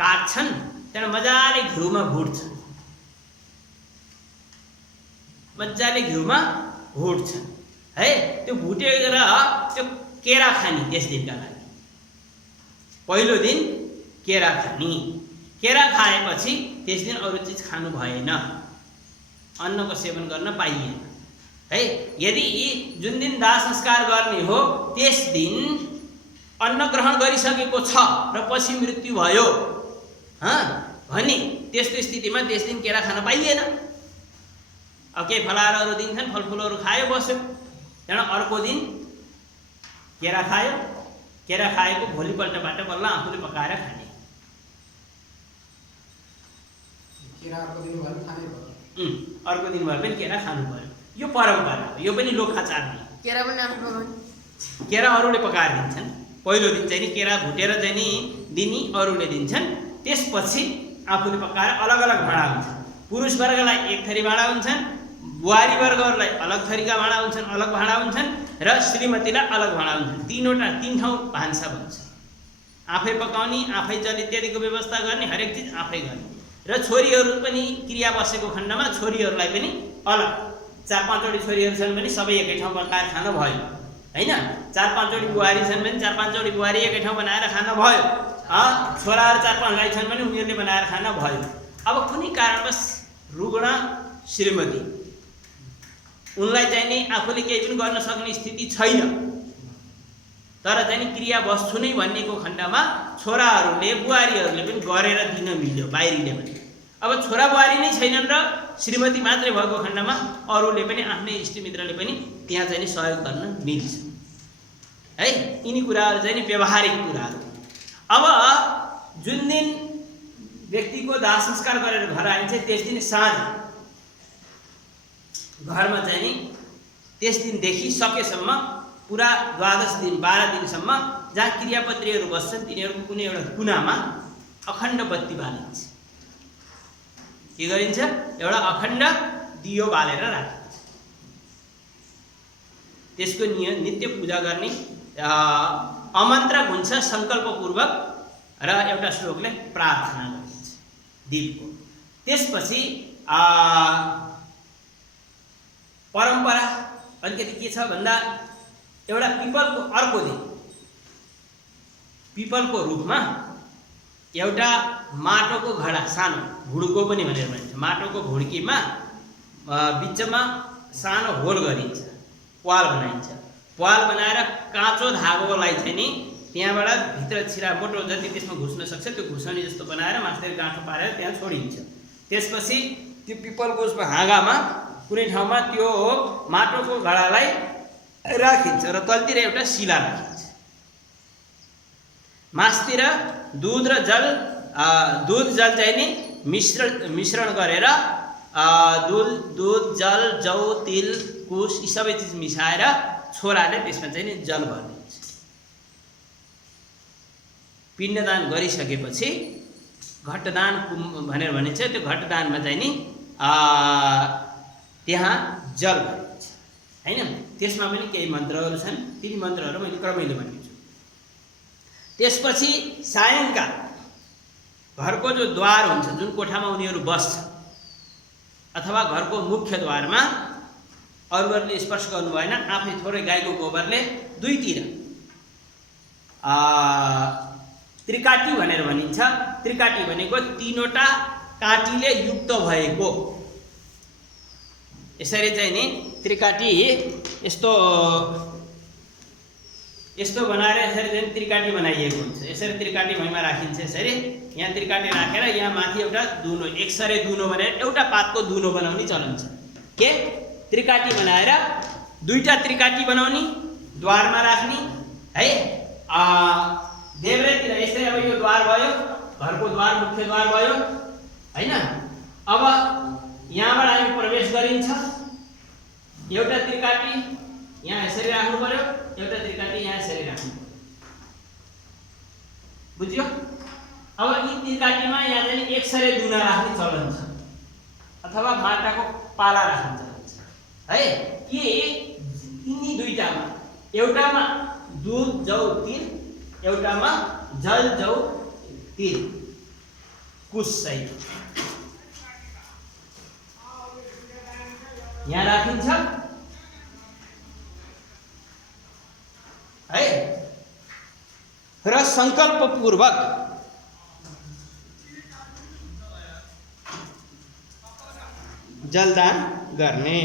काट्छन्, त्यहाँबाट मजाले घिउमा भुट्छन्, मजाले घिउमा भुट्छन् है। त्यो भुटेर त्यो केरा खाने त्यस दिनका लागि पहिलो दिन केरा खाने। केरा खाएपछि त्यस दिन अरू चिज खानु भएन, अन्नको सेवन गर्न पाइएन है। यदि जुन दिन दाह संस्कार गर्ने हो त्यस दिन अन्न ग्रहण गरिसकेको छ र पछि मृत्यु भयो भने त्यस्तो स्थितिमा त्यस दिन केरा खान पाइएन। अब केही फलाहारहरू दिन्छन्, फलफुलहरू खायो बस्यो, त्यहाँबाट अर्को दिन केरा खायो। केरा खाएको भोलिपल्टबाट बल्ल आफूले पकाएर खाने। अर्को दिन भए पनि केरा खानु पर्यो, यो परम्परा हो, यो पनि लोकाचार हो। केरा अरूले पकाएर दिन्छन्। पहिलो दिन चाहिँ नि केरा भुटेर चाहिँ नि दिने अरूले दिन्छन्, त्यसपछि आफूले पकाएर अलग अलग भाँडा हुन्छन्। पुरुष वर्गलाई एक थरी भाँडा हुन्छन्, बुहारी वर्गहरूलाई अलग थरीका भाँडा हुन्छन्, अलग भाँडा हुन्छन् र श्रीमतीलाई अलग भाँडा हुन्छन्। 3 ठाउँ भान्सा भन्छ। आफै पकाउने, आफै जल इत्यादिको व्यवस्था गर्ने, हरेक चिज आफै गर्ने। र छोरीहरू पनि क्रिया बसेको खण्डमा छोरीहरूलाई पनि अलग 4-5 जोडी छोरीहरू छन् भने सबै एकै ठाउँ पकाएर खान भयो हैन। 4-5 जोडी बुहारी छन् भने 4-5 जोडी बुहारी एकै ठाउँ बनाएर खान भयो। छोराहरू 4-5 भाइ छन् भने उनीहरूले बनाएर खान भयो। अब कुनै कारणवश रुग्ण श्रीमती, उनलाई चाहिँ नि आफूले केही पनि गर्न सक्ने स्थिति छैन, तर चाहिँ नि क्रिया बस्छु नै भन्नेको खण्डमा छोराहरूले बुहारीहरूले पनि गरेर दिन मिल्यो बाहिरीले पनि। अब छोरा बुहारी नै छैनन् र श्रीमती मात्रै भएको खण्डमा अरूले पनि आफ्नै इष्टमित्रले पनि त्यहाँ चाहिँ नि सहयोग गर्न मिल्छ है। यिनी कुराहरू चाहिँ नि व्यवहारिक कुराहरू। अब जुन दिन व्यक्तिको दाह संस्कार गरेर घर आइन्छ त्यस दिन साँझ घरमा चाहिँ नि त्यस दिनदेखि सकेसम्म पुरा 12 दिन 12 दिनसम्म जहाँ क्रियापत्रीहरू बस्छन् तिनीहरूको कुनै एउटा कुनामा अखण्ड बत्ती बालिन्छ। के गरिन्छ? एउटा अखण्ड दियो बालेर राखिन्छ। त्यसको नित्य पूजा गर्ने आमन्त्रक हुन्छ सङ्कल्पपूर्वक र एउटा श्लोकले प्रार्थना गरिन्छ दीपको। त्यसपछि परम्परा अलिकति के छ भन्दा एउटा पिपलको अर्को दिन पिपलको रुखमा एउटा माटोको घडा सानो भुड्को पनि भनेर भनिन्छ, माटोको भुड्कीमा बिचमा सानो होल गरिन्छ, प्वाल बनाइन्छ। प्वाल बनाएर काँचो धागोलाई चाहिँ नि त्यहाँबाट भित्र छिरा मोटो जति त्यसमा घुस्न सक्छ त्यो घुस्ने जस्तो बनाएर मास्तिर गाँठो पारेर त्यहाँ छोडिन्छ। त्यसपछि त्यो पिपलको उसमा हाँगामा कुनै ठाउँमा त्यो माटोको घडालाई राखिन्छ र तलतिर एउटा शिला राखिन्छ। मासतिर दूध र जल दूध जल चाहिँ नि मिश्रण गरेर दूध जल जौ तिल कुश यी सबै चिज मिसाएर छोराले त्यसमा चाहिँ नि जल भरिदिन्छ। पिण्डदान गरिसकेपछि घटदान भनेर भनिन्छ। त्यो घटदानमा चाहिँ नि त्यहाँ जल भरिन्छ हैन। त्यसमा पनि केही मन्त्रहरू छन्, ती मन्त्रहरू मैले क्रमैले भनिदिन्छु। त्यसपछि सायंकाल घरको जो द्वार हुन्छ, जुन कोठामा उनीहरू बस्छ अथवा घरको मुख्य द्वारमा अरूहरूले स्पर्श गर्नु भएन, आफै थोरै गाईको गोबरले दुईतिर त्रिकाटी भनेर भनिन्छ। त्रिकाटी भनेको तीनवटा काटीले युक्त भएको, यसरी चाहिँ नि त्रिकाटी यस्तो बनाएर यसरी चाहिँ त्रिकाटी बनाइएको हुन्छ। यसरी त्रिकाटी भैँमा राखिन्छ। यसरी यहाँ त्रिकाटी राखेर यहाँ माथि एउटा दुनो, एकसरे दुनो भनेर एउटा पातको दुनो बनाउने चलन छ। के त्रिकाटी बनाएर दुईटा त्रिकाटी बनाउने, द्वारमा राख्ने है। देब्रेतिर यसरी अब यो द्वार भयो, घरको द्वार मुख्य द्वार भयो हैन। अब यहाँबाट हामी प्रवेश गरिन्छ। एउटा त्रिकाटी यहाँ यसरी राख्नु पर्यो, एउटा त्रिकाटी यहाँ यसरी राख्नु पर्यो। बुझ्यो? अब यी त्रिकाटीमा यहाँ चाहिँ एकसरे दुना राख्ने चलन छ अथवा माटाको पाला राख्ने चलन छ है। के यिनी दुईटामा, एउटामा दुध जौ तिल, एउटामा जल जौ तिल कुश सहित यहाँ राखिन्छ है। र संकल्पपूर्वक जलदान गर्ने।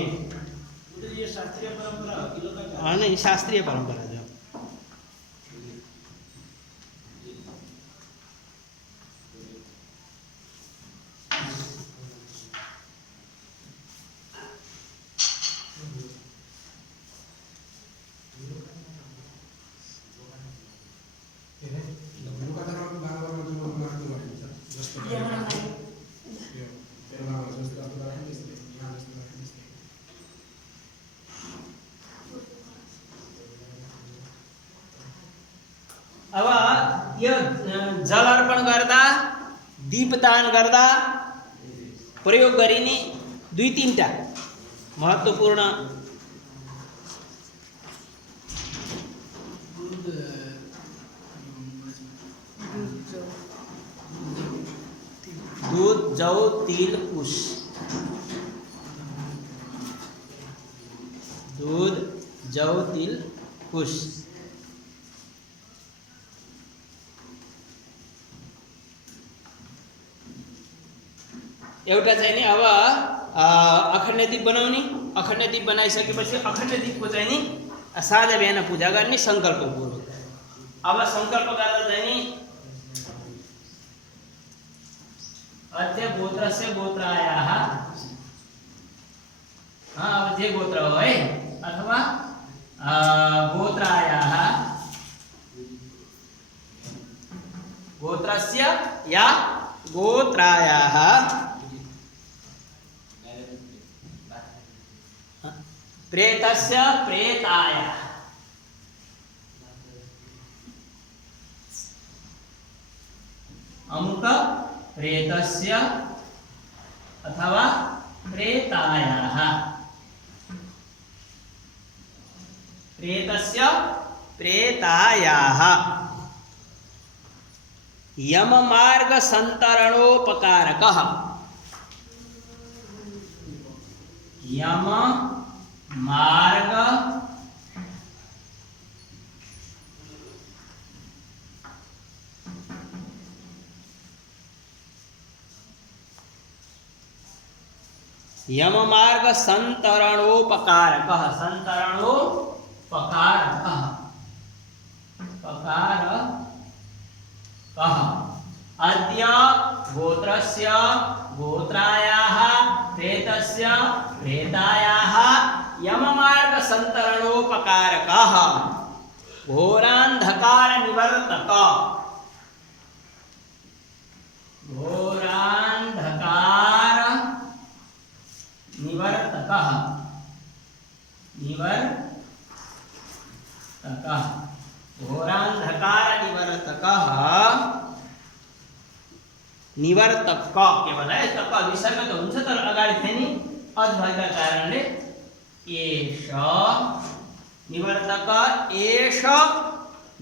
ये शास्त्रीय परंपरा हो कि लोग नहीं, शास्त्रीय परंपरा जो अब यो जल अर्पण गर्दा, दीपदान गर्दा प्रयोग गरिने दुई तीनटा महत्त्वपूर्ण दूध जौ तिल कुश, दूध जौ तिल कुश। एउटा चाहिँ नि अब अखण्ड दीप बनाउने, अखण्ड दीप बनाइसकेपछि अखण्ड दीपको चाहिँ नि साँझ बिहान पूजा गर्ने सङ्कल्पपूर्वक। अब सङ्कल्प गर्दा चाहिँ नि अद्य गोत्रस्य गोत्रायाः, अब जे गोत्र हो है, अथवा गोत्रायाः, गोत्रस्य या गोत्रायाः प्रेतस्य प्रेतायाः अमुक प्रेतस्य अथवा प्रेतायाः प्रेतस्य प्रेतायाः यममार्ग संतरणोपकारकः यम मार्ग यममार्ग संतरणोपकारकः संतरणोपकारकः पकारकः अद्य गोत्रस्य गोत्रायाः प्रेतस्य प्रेतायाः यममार्ग संतरणोपकारकः घोरान्धकार निवर्तक घोरान्धकार निवर्तकः घोरान्धकार निवर्तक केवल है तक विसर्ग त हुन्छ तर अगाडि थियो नि अज भएका कारणले एष निवर्तक एष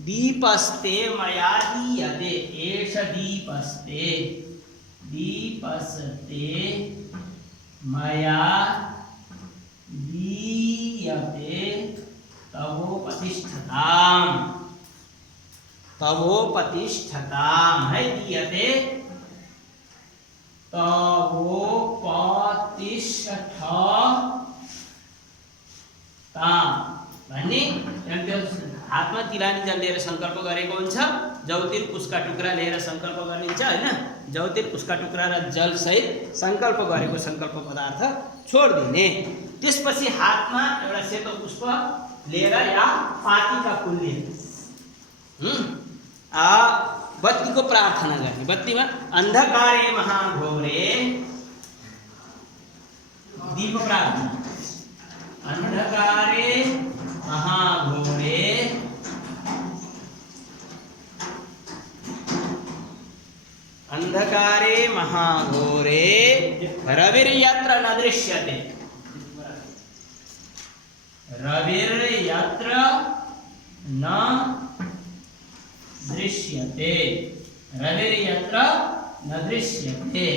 दीपस्ते मया दीयते एष दीपस्ते मया दीयते तवोपतिष्ठताम है दीयते तवोपतिष्ठताम भन्ने हातमा तिलानी जल लिएर संकल्प गरेको हुन्छ जौतिर पुष्का टुक्रा लिएर संकल्प गरिन्छ हैन जौतिर पुष्का टुक्रा र जल सहित संकल्प गरेको संकल्प पदार्थ छोड्दिने त्यसपछि हातमा एउटा सेतो पुष्प लिएर या पातीका फूल लिएर बत्ती को प्रार्थना गर्ने बत्तीमा अंधकारे महाघोरे दीप प्रार्थना अंधकारे महाघोरे अंधकारे महाघोरे रविर्यत्र न दृश्यते रविर्यत्र न दृश्यते रविर्यत्र न दृश्यते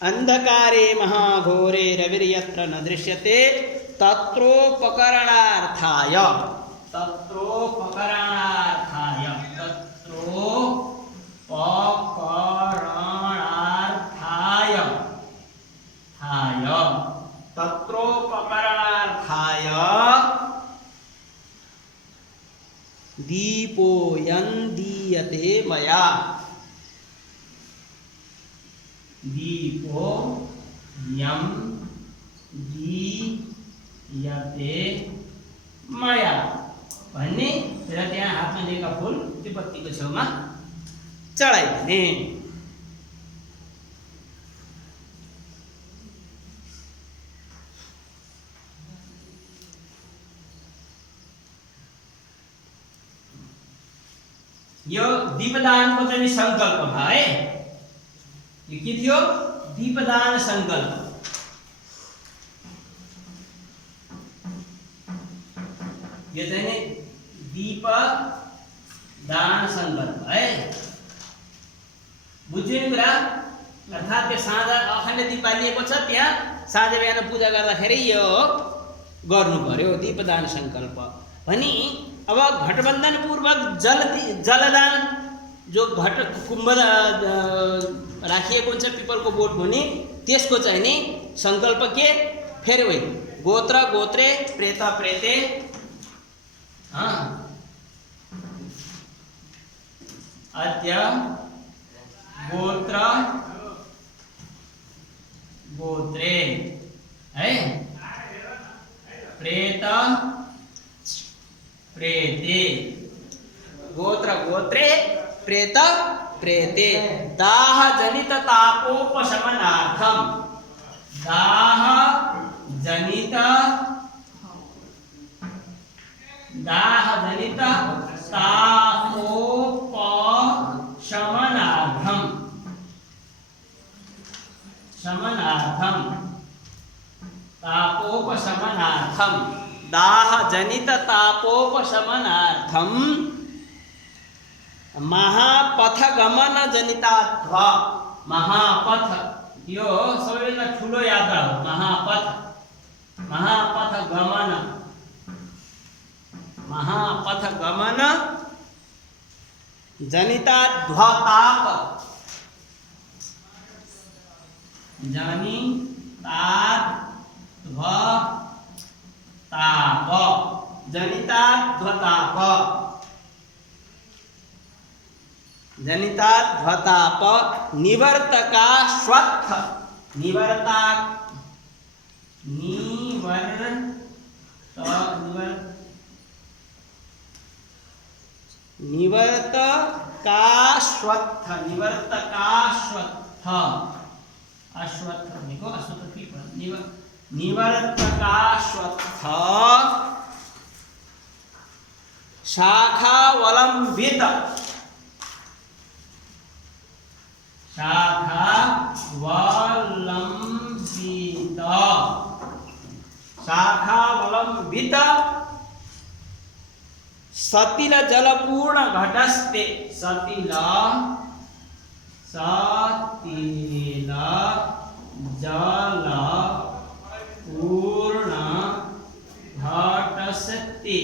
अंधकारे महाघोरे रविर्यत्र न दृश्यते तत्रोपकरणार्थाय दीपोऽयं दीयते मया दीपोऽयं दीयते मया भन्ने र त्यहाँ हातमा लिएका फूल त्यो बत्तीको छेउमा चढाइदिने यो दीपदानको चाहिँ संकल्प भयो है यो के थियो दीपदान संकल्प यो चाहिँ दीपदान संकल्प है बुझ्यो नि कुरा अर्थात् त्यो साँझ अखण्ड दीप बालिएको छ त्यहाँ साँझ बिहान पूजा गर्दाखेरि यो गर्नु पर्यो दीपदान संकल्प भनी अब घटबन्धन पूर्वक जलदान जो घट कुम्भ राखिएको हुन्छ पिपलको बोट मुनि त्यसको चाहिँ नि संकल्प के फेरि वही गोत्र गोत्रे प्रेत प्रेते अद्य गोत्र गोत्रे है प्रेत प्रेते गोत्र गोत्रे प्रेत प्रेते दाह जनित तापोपशमनार्थम दाह जनित तापोपशमनार्थम शमनार्थम दाह जनित तापोपशमनार्थम महापथ गमन जनिताध्व महापथ यो सबैभन्दा ठुलो यात्रा हो महापथ गमन जनिताध्वताप जनिताध्वताप निवर्तकाश्वत्थ अश्वत्थ देखो अश्वत्थ की निवर्तकाश्वत्थ शाखावलंबित सतिल जलपूर्ण घटस्ते सतिल जल पूर्ण घटस्ते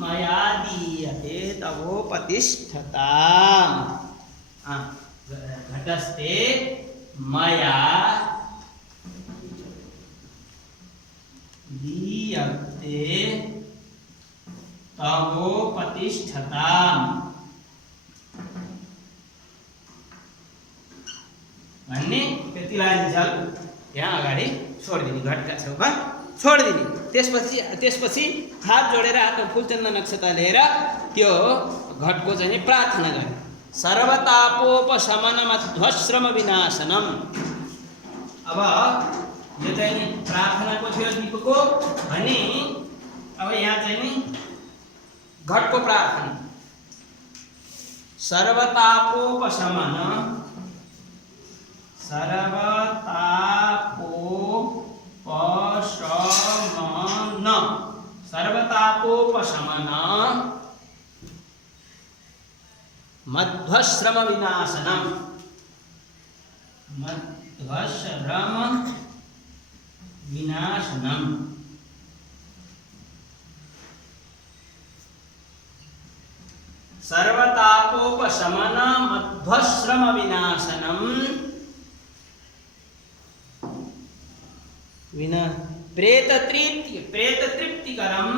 मया दीयते तवोपतिष्ठताम् घटस्ते मया दीयते तवोपतिष्ठताम् भन्ने त्यति लाइन जल यहाँ अगाडि छोडिदिने घटका छेउमा छोडिदिने त्यसपछि हात जोडेर हातमा फुलचन्दन नक्षत्र लिएर त्यो घटको चाहिँ प्रार्थना गर्ने सर्वतापोपशमनमध्वश्रम विनाशनम। अब यो चाहिँ नि प्रार्थनाको थियो दीपको भने अब यहाँ चाहिँ नि घटको प्रार्थना सर्वतापोपशमन मध्वश्रम विनाशनम सर्वतापोपशमन मध्वश्रम विनाशनम विना प्रेत तृप्तिकरम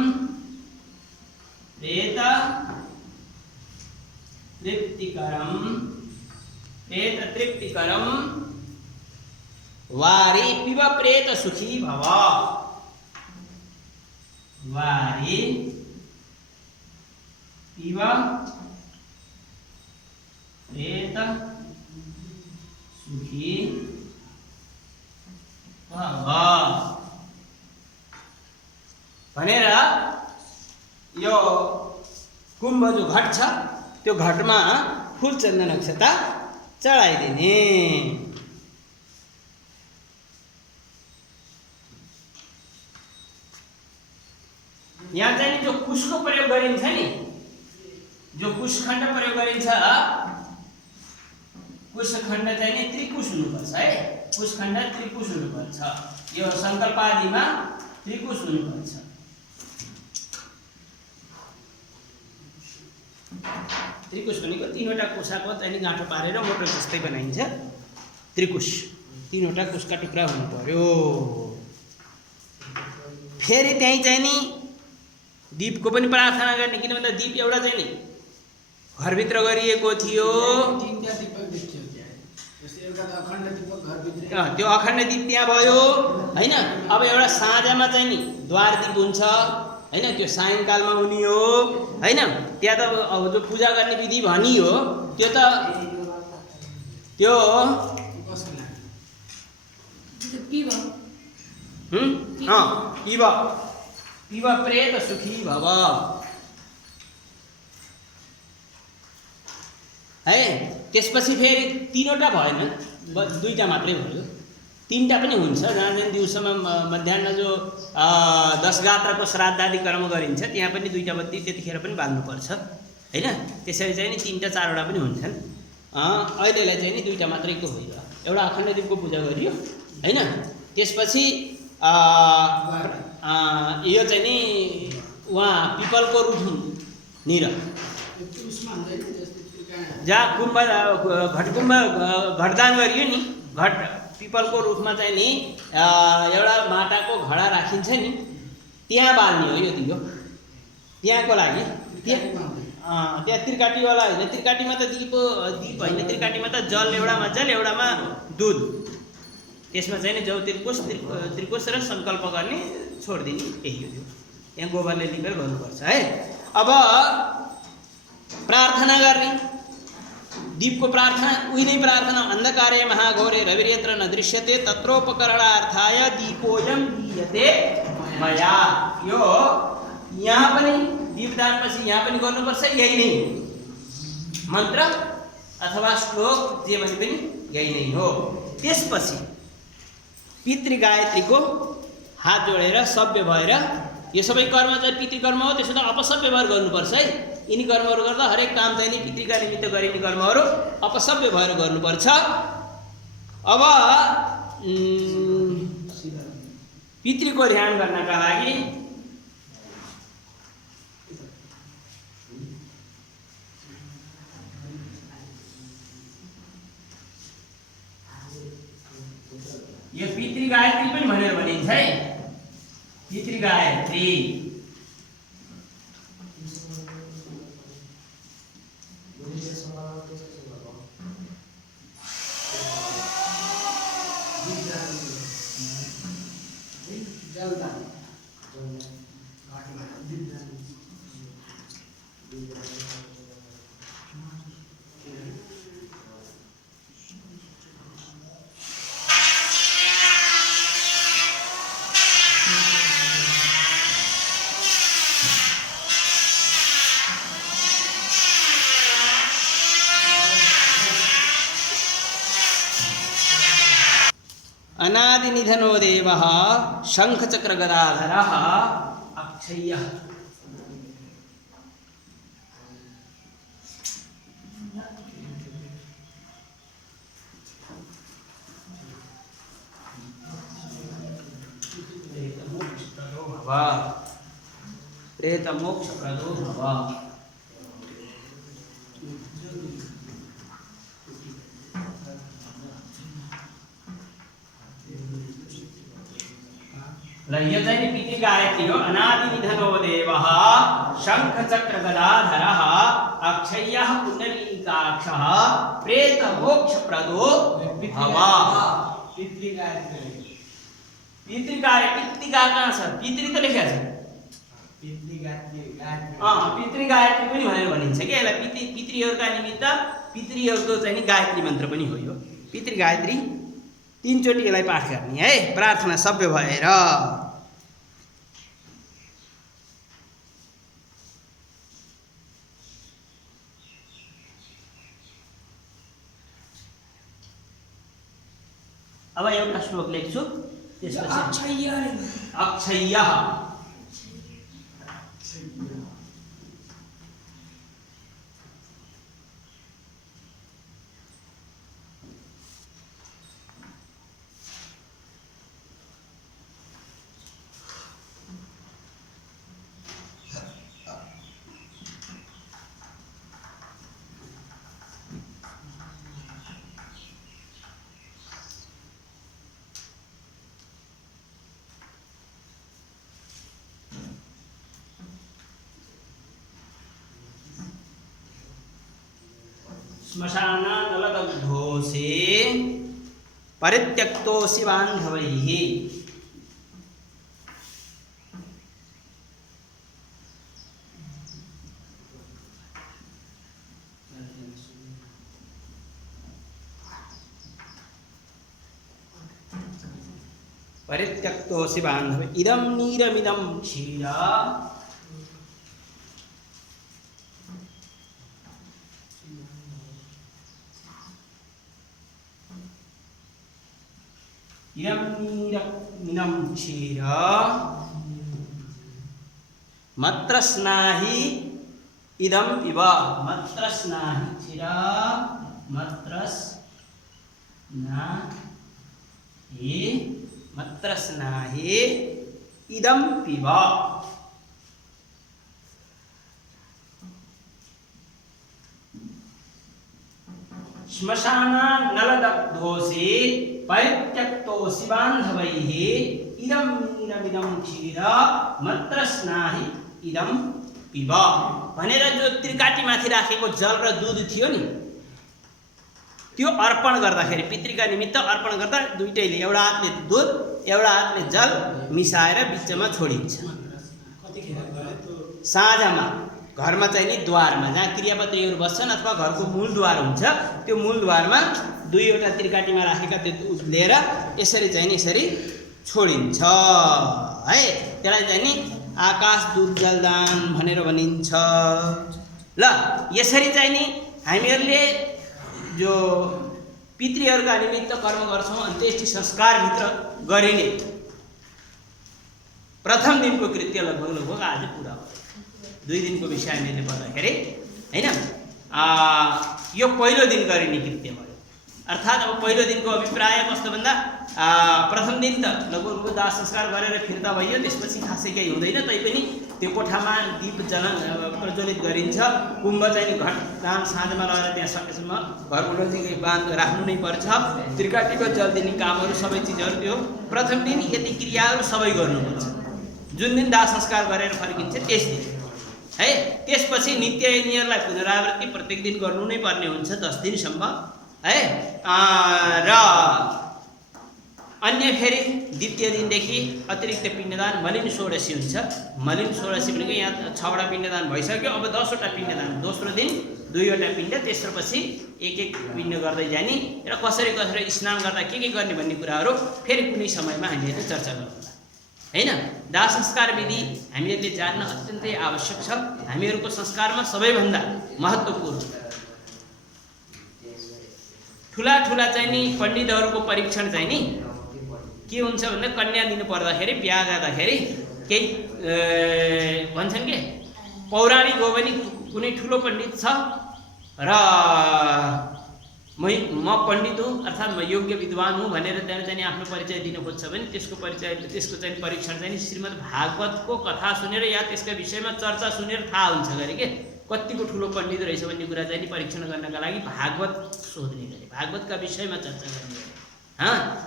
वारी पिब प्रेत सुखी भव वारी पिब प्रेत सुखी भनेर यो कुम्भ जो घट छ त्यो घटमा फुलचन्दन अक्षता चढाइदिने। यहाँ चाहिँ जो कुशको प्रयोग गरिन्छ नि जो कुशखण्ड प्रयोग गरिन्छ कुशखण्ड चाहिँ नि त्रिकुश हुनुपर्छ है कुशखण्ड त्रिकुश हुनुपर्छ यो संकल्पादिमा त्रिकुश हुनुपर्छ। त्रिकुश भनेको तीनवटा कुशाको चाहिँ गाँठो पारेर मोटर जस्तै बनाइन्छ त्रिकुश तीनवटा कुशका टुक्रा हुनु पर्यो। फेरि त्यही चाहिँ नि दीपको पनि प्रार्थना गर्ने किन भन्दा दीप एउटा चाहिँ नि घरभित्र गरिएको थियो त्यो अखण्ड दीप त्यहाँ भयो हैन। अब एउटा साँझमा चाहिँ नि द्वार दीप हुन्छ हैन त्यो सायंकालमा हुने हो हैन। त्यहाँ त अब जो पूजा गर्ने विधि भनियो त्यो त त्यो पिब प्रेत सुखी भव है। त्यसपछि फेरि तीनवटा भएन दुईटा मात्रै भयो तीनटा पनि हुन्छ। जहाँ चाहिँ दिउँसोमा मध्याह जो 10 गात्राको श्राद्ध आदि कर्म गरिन्छ त्यहाँ पनि 2टा बत्ती त्यतिखेर पनि बाल्नुपर्छ हैन। त्यसरी चाहिँ नि 3टा 4वटा पनि हुन्छन्। अहिलेलाई चाहिँ नि 2टा मात्रैको भयो। एउटा अखण्ड दीपको पूजा गरियो हैन। त्यसपछि यो चाहिँ नि वहाँ पिपलको रुखनिर जहाँ कुम्भ घटकुम्भ घटदान गरियो नि, घट पिपलको रुखमा चाहिँ नि एउटा माटाको घडा राखिन्छ नि, त्यहाँ बाल्ने हो यो दियो। त्यहाँको लागि त्यहाँ त्रिकाटीवाला होइन, त्रिकाटीमा त दीप होइन, त्रिकाटीमा त जल एउटामा जल एउटामा दुध, त्यसमा चाहिँ नि जौ त्रिकोश र सङ्कल्प गर्ने छोडिदिने यही हो। यहाँ गोबरले लिपेर गर्नुपर्छ है। अब प्रार्थना गर्ने, दीपको प्रार्थना उही नै प्रार्थना। अन्धकारे महाघोरे रविरेत्र न दृश्यते तत्रोपकरणार्थाय दीपोयम दीयते मया। यो यहाँ पनि दीपदानपछि यहाँ पनि गर्नुपर्छ, यही नै मन्त्र अथवा श्लोक जे भने पनि यही नै हो। त्यसपछि पितृगायत्रीको हात जोडेर सभ्य भएर, यो सबै कर्म चाहिँ पितृकर्म हो, त्यसो त अपसभ्य भएर गर्नुपर्छ है। यिनी कर्महरू गर्दा हरेक काम चाहिँ नि पितृका निमित्त गरिने कर्महरू अपसभ्य भएर गर्नुपर्छ। अब पितृको ध्यान गर्नका लागि यो पितृगायत्री पनि भनेर भनिन्छ है। पितृगायत्री अनादिनिधनो देवः शङ्खचक्रगदाधरः अक्षय्यः। प्रेतमोक्षप्रदो भव। यो चाहिँ पितृगायत्री हो। अनादिनिधनो देवः शङ्खचक्रगदाधरः अक्षय्यः पुण्डरीकाक्षः प्रेतमोक्षप्रदो भव। पितृगायत्री कहाँ छ? पितृ त लेखेको छ। पितृगायत्री पनि भनेर भनिन्छ कि यसलाई। पितृहरूका निमित्त पितृहरूको चाहिँ नि गायत्री मन्त्र पनि हो यो पितृगायत्री। 3 चोटि यसलाई पाठ गर्ने है, प्रार्थना सभ्य भएर। अब एउटा श्लोक लेख्छु, त्यसपछि अक्षय्यः। श्मशानानलदग्धोऽसि परित्यक्तोऽसि बान्धवैः। परित्यक्तोऽसि बान्धवैः। इदं नीरमिदं क्षीर इदं नीरं क्षीर मत्रस्नाहि इदं पिब मत्रस्नाहि क्षीर मत्रस्नाहि इदं पिब श्मशाना नलदग्धोऽसि परित्यक्तोऽसि बान्धवैः इदं नीरमिदं क्षीर मत्रस्नाहि इदं पिब भनेर जो त्रिकाटीमाथि राखेको जल र दुध थियो नि त्यो अर्पण गर्दाखेरि पितृका निमित्त अर्पण गर्दा दुईटैले एउटा हातले दुध एउटा हातले जल मिसाएर बिचमा छोडिन्छ। साँझमा घरमा चाहिँ नि द्वारमा जहाँ क्रियापत्रीहरू बस्छन् अथवा घरको मूलद्वार हुन्छ त्यो मूलद्वारमा दुईवटा त्रिकाटीमा राखेका त्यो दुध लिएर यसरी चाहिँ नि यसरी छोडिन्छ है। त्यसलाई चाहिँ नि आकाश दुध जलदान भनेर भनिन्छ। ल यसरी चाहिँ नि हामीहरूले जो पितृहरूका निमित्त कर्म गर्छौँ अन्त्येष्टि संस्कारभित्र गरिने प्रथम दिनको कृत्य लगभग आज पुरा भयो। 2 दिनको विषय हामीले भन्दाखेरि हैन यो पहिलो दिन गरिने कृत्य भयो। अर्थात् अब पहिलो दिनको अभिप्राय कस्तो भन्दा प्रथम दिन त लगभग दाह संस्कार गरेर फिर्ता भयो, त्यसपछि खासै केही हुँदैन। तैपनि त्यो कोठामा दीप प्रज्वलित गरिन्छ। कुम्भ चाहिँ घटदान साँझमा लगेर त्यहाँ सकेसम्म घरको नजिकै बाँध राख्नु नै पर्छ। त्रिकाटीको जल दिने कामहरू सबै चिजहरू त्यो प्रथम दिन यति क्रियाहरू सबै गर्नुपर्छ। जुन दिन दाह संस्कार गरेर फर्किन्छ त्यस दिन है। त्यसपछि नित्य यिनीहरूलाई पुनरावृत्ति प्रत्येक दिन गर्नु नै पर्ने हुन्छ 10 दिनसम्म है। र अन्य फेरि द्वितीय दिनदेखि अतिरिक्त पिण्डदान मलिन षोडशी हुन्छ। मलिन षोडशी भनेको यहाँ 6वटा पिण्डदान भइसक्यो, अब 10वटा पिण्डदान। दोस्रो दिन 2वटा पिण्ड, तेस्रो पछि एक पिण्ड गर्दै जाने र कसरी स्नान गर्दा के गर्ने भन्ने कुराहरू फेरि कुनै समयमा हामीहरूले चर्चा गर्छौँ हैन। दाह संस्कार विधि हामीहरूले जान्न अत्यन्तै आवश्यक छ। हामीहरूको संस्कारमा सबैभन्दा महत्त्वपूर्ण ठुला चाहिँ नि पण्डितहरूको परीक्षण चाहिँ नि के हुन्छ भन्दा कन्या दिनु पर्दाखेरि बिहा गर्दाखेरि केही भन्छन् के पौराणिक हो भने कुनै ठुलो पण्डित छ र म पण्डित हुँ अर्थात् म योग्य विद्वान हुँ भनेर त्यहाँ चाहिँ आफ्नो परिचय दिन खोज्छ भने त्यसको चाहिँ परीक्षण चाहिँ श्रीमद् भागवतको कथा सुनेर या त्यसका विषयमा चर्चा सुनेर थाहा हुन्छ गरे के कतिको ठुलो पण्डित रहेछ भन्ने कुरा चाहिँ परीक्षण गर्नका लागि भागवत सोध्ने गरे, भागवतका विषयमा चर्चा गर्ने गरे।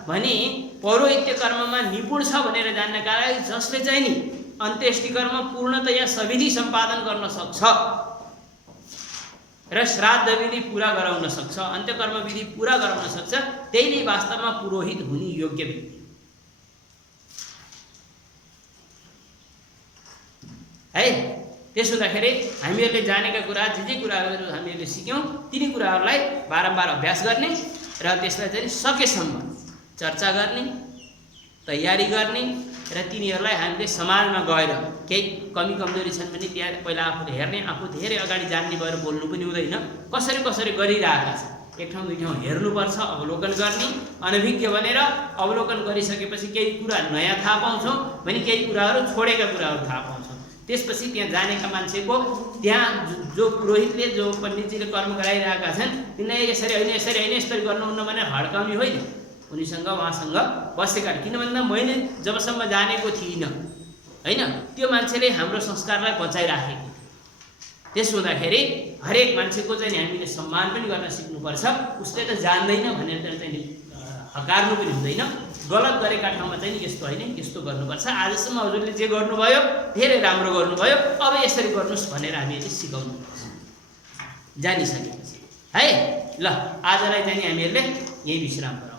भने पौरोहित्य कर्ममा निपुण छ भनेर जान्नका लागि जसले चाहिँ नि अन्त्येष्टि कर्म पूर्णतया सविधि सम्पादन गर्न सक्छ र श्राद्ध विधि पूरा गराउन सक्छ, अन्त्यकर्म विधि पूरा गराउन सक्छ, त्यही नै वास्तवमा पुरोहित हुने योग्य व्यक्ति है। त्यसो हुँदाखेरि हामीहरूले जानेका कुरा जे कुराहरू हामीहरूले सिक्यौँ तिनी कुराहरूलाई बारम्बार अभ्यास गर्ने र त्यसलाई चाहिँ सकेसम्म चर्चा गर्ने, तयारी गर्ने र तिनीहरूलाई हामीले समाजमा गएर केही कमी कमजोरी छन् भने त्यहाँ पहिला आफूले हेर्ने, आफू धेरै अगाडि जान्ने भएर बोल्नु पनि हुँदैन। कसरी गरिरहेका छन् एक ठाउँ दुई ठाउँ हेर्नुपर्छ, अवलोकन गर्ने। अनभिज्ञ भनेर अवलोकन गरिसकेपछि केही कुरा नयाँ थाहा पाउँछौँ भने केही कुराहरू छोडेका कुराहरू थाहा पाउँछौँ। त्यसपछि त्यहाँ जानेका मान्छेको त्यहाँ जो पुरोहितले जो पण्डितजीले कर्म गराइरहेका छन् तिनीलाई यसरी होइन यस्तरी गर्नुहुन्न भनेर हड्काउने होइन, उनीसँग उहाँसँग बसेका। किन भन्दा मैले जबसम्म जानेको थिइनँ होइन त्यो मान्छेले हाम्रो संस्कारलाई बचाइराखेको। त्यसो हुँदाखेरि हरेक मान्छेको चाहिँ हामीले सम्मान पनि गर्न सिक्नुपर्छ। उसले त जान्दैन भनेर चाहिँ हकार्नु पनि हुँदैन। गलत गरेका ठाउँमा चाहिँ यस्तो होइन यस्तो गर्नुपर्छ, आजसम्म हजुरले जे गर्नुभयो धेरै राम्रो गर्नुभयो, अब यसरी गर्नुहोस् भनेर हामीले सिकाउनुपर्छ जानिसकेपछि है। ल आजलाई चाहिँ हामीहरूले यही विश्राम गरौँ।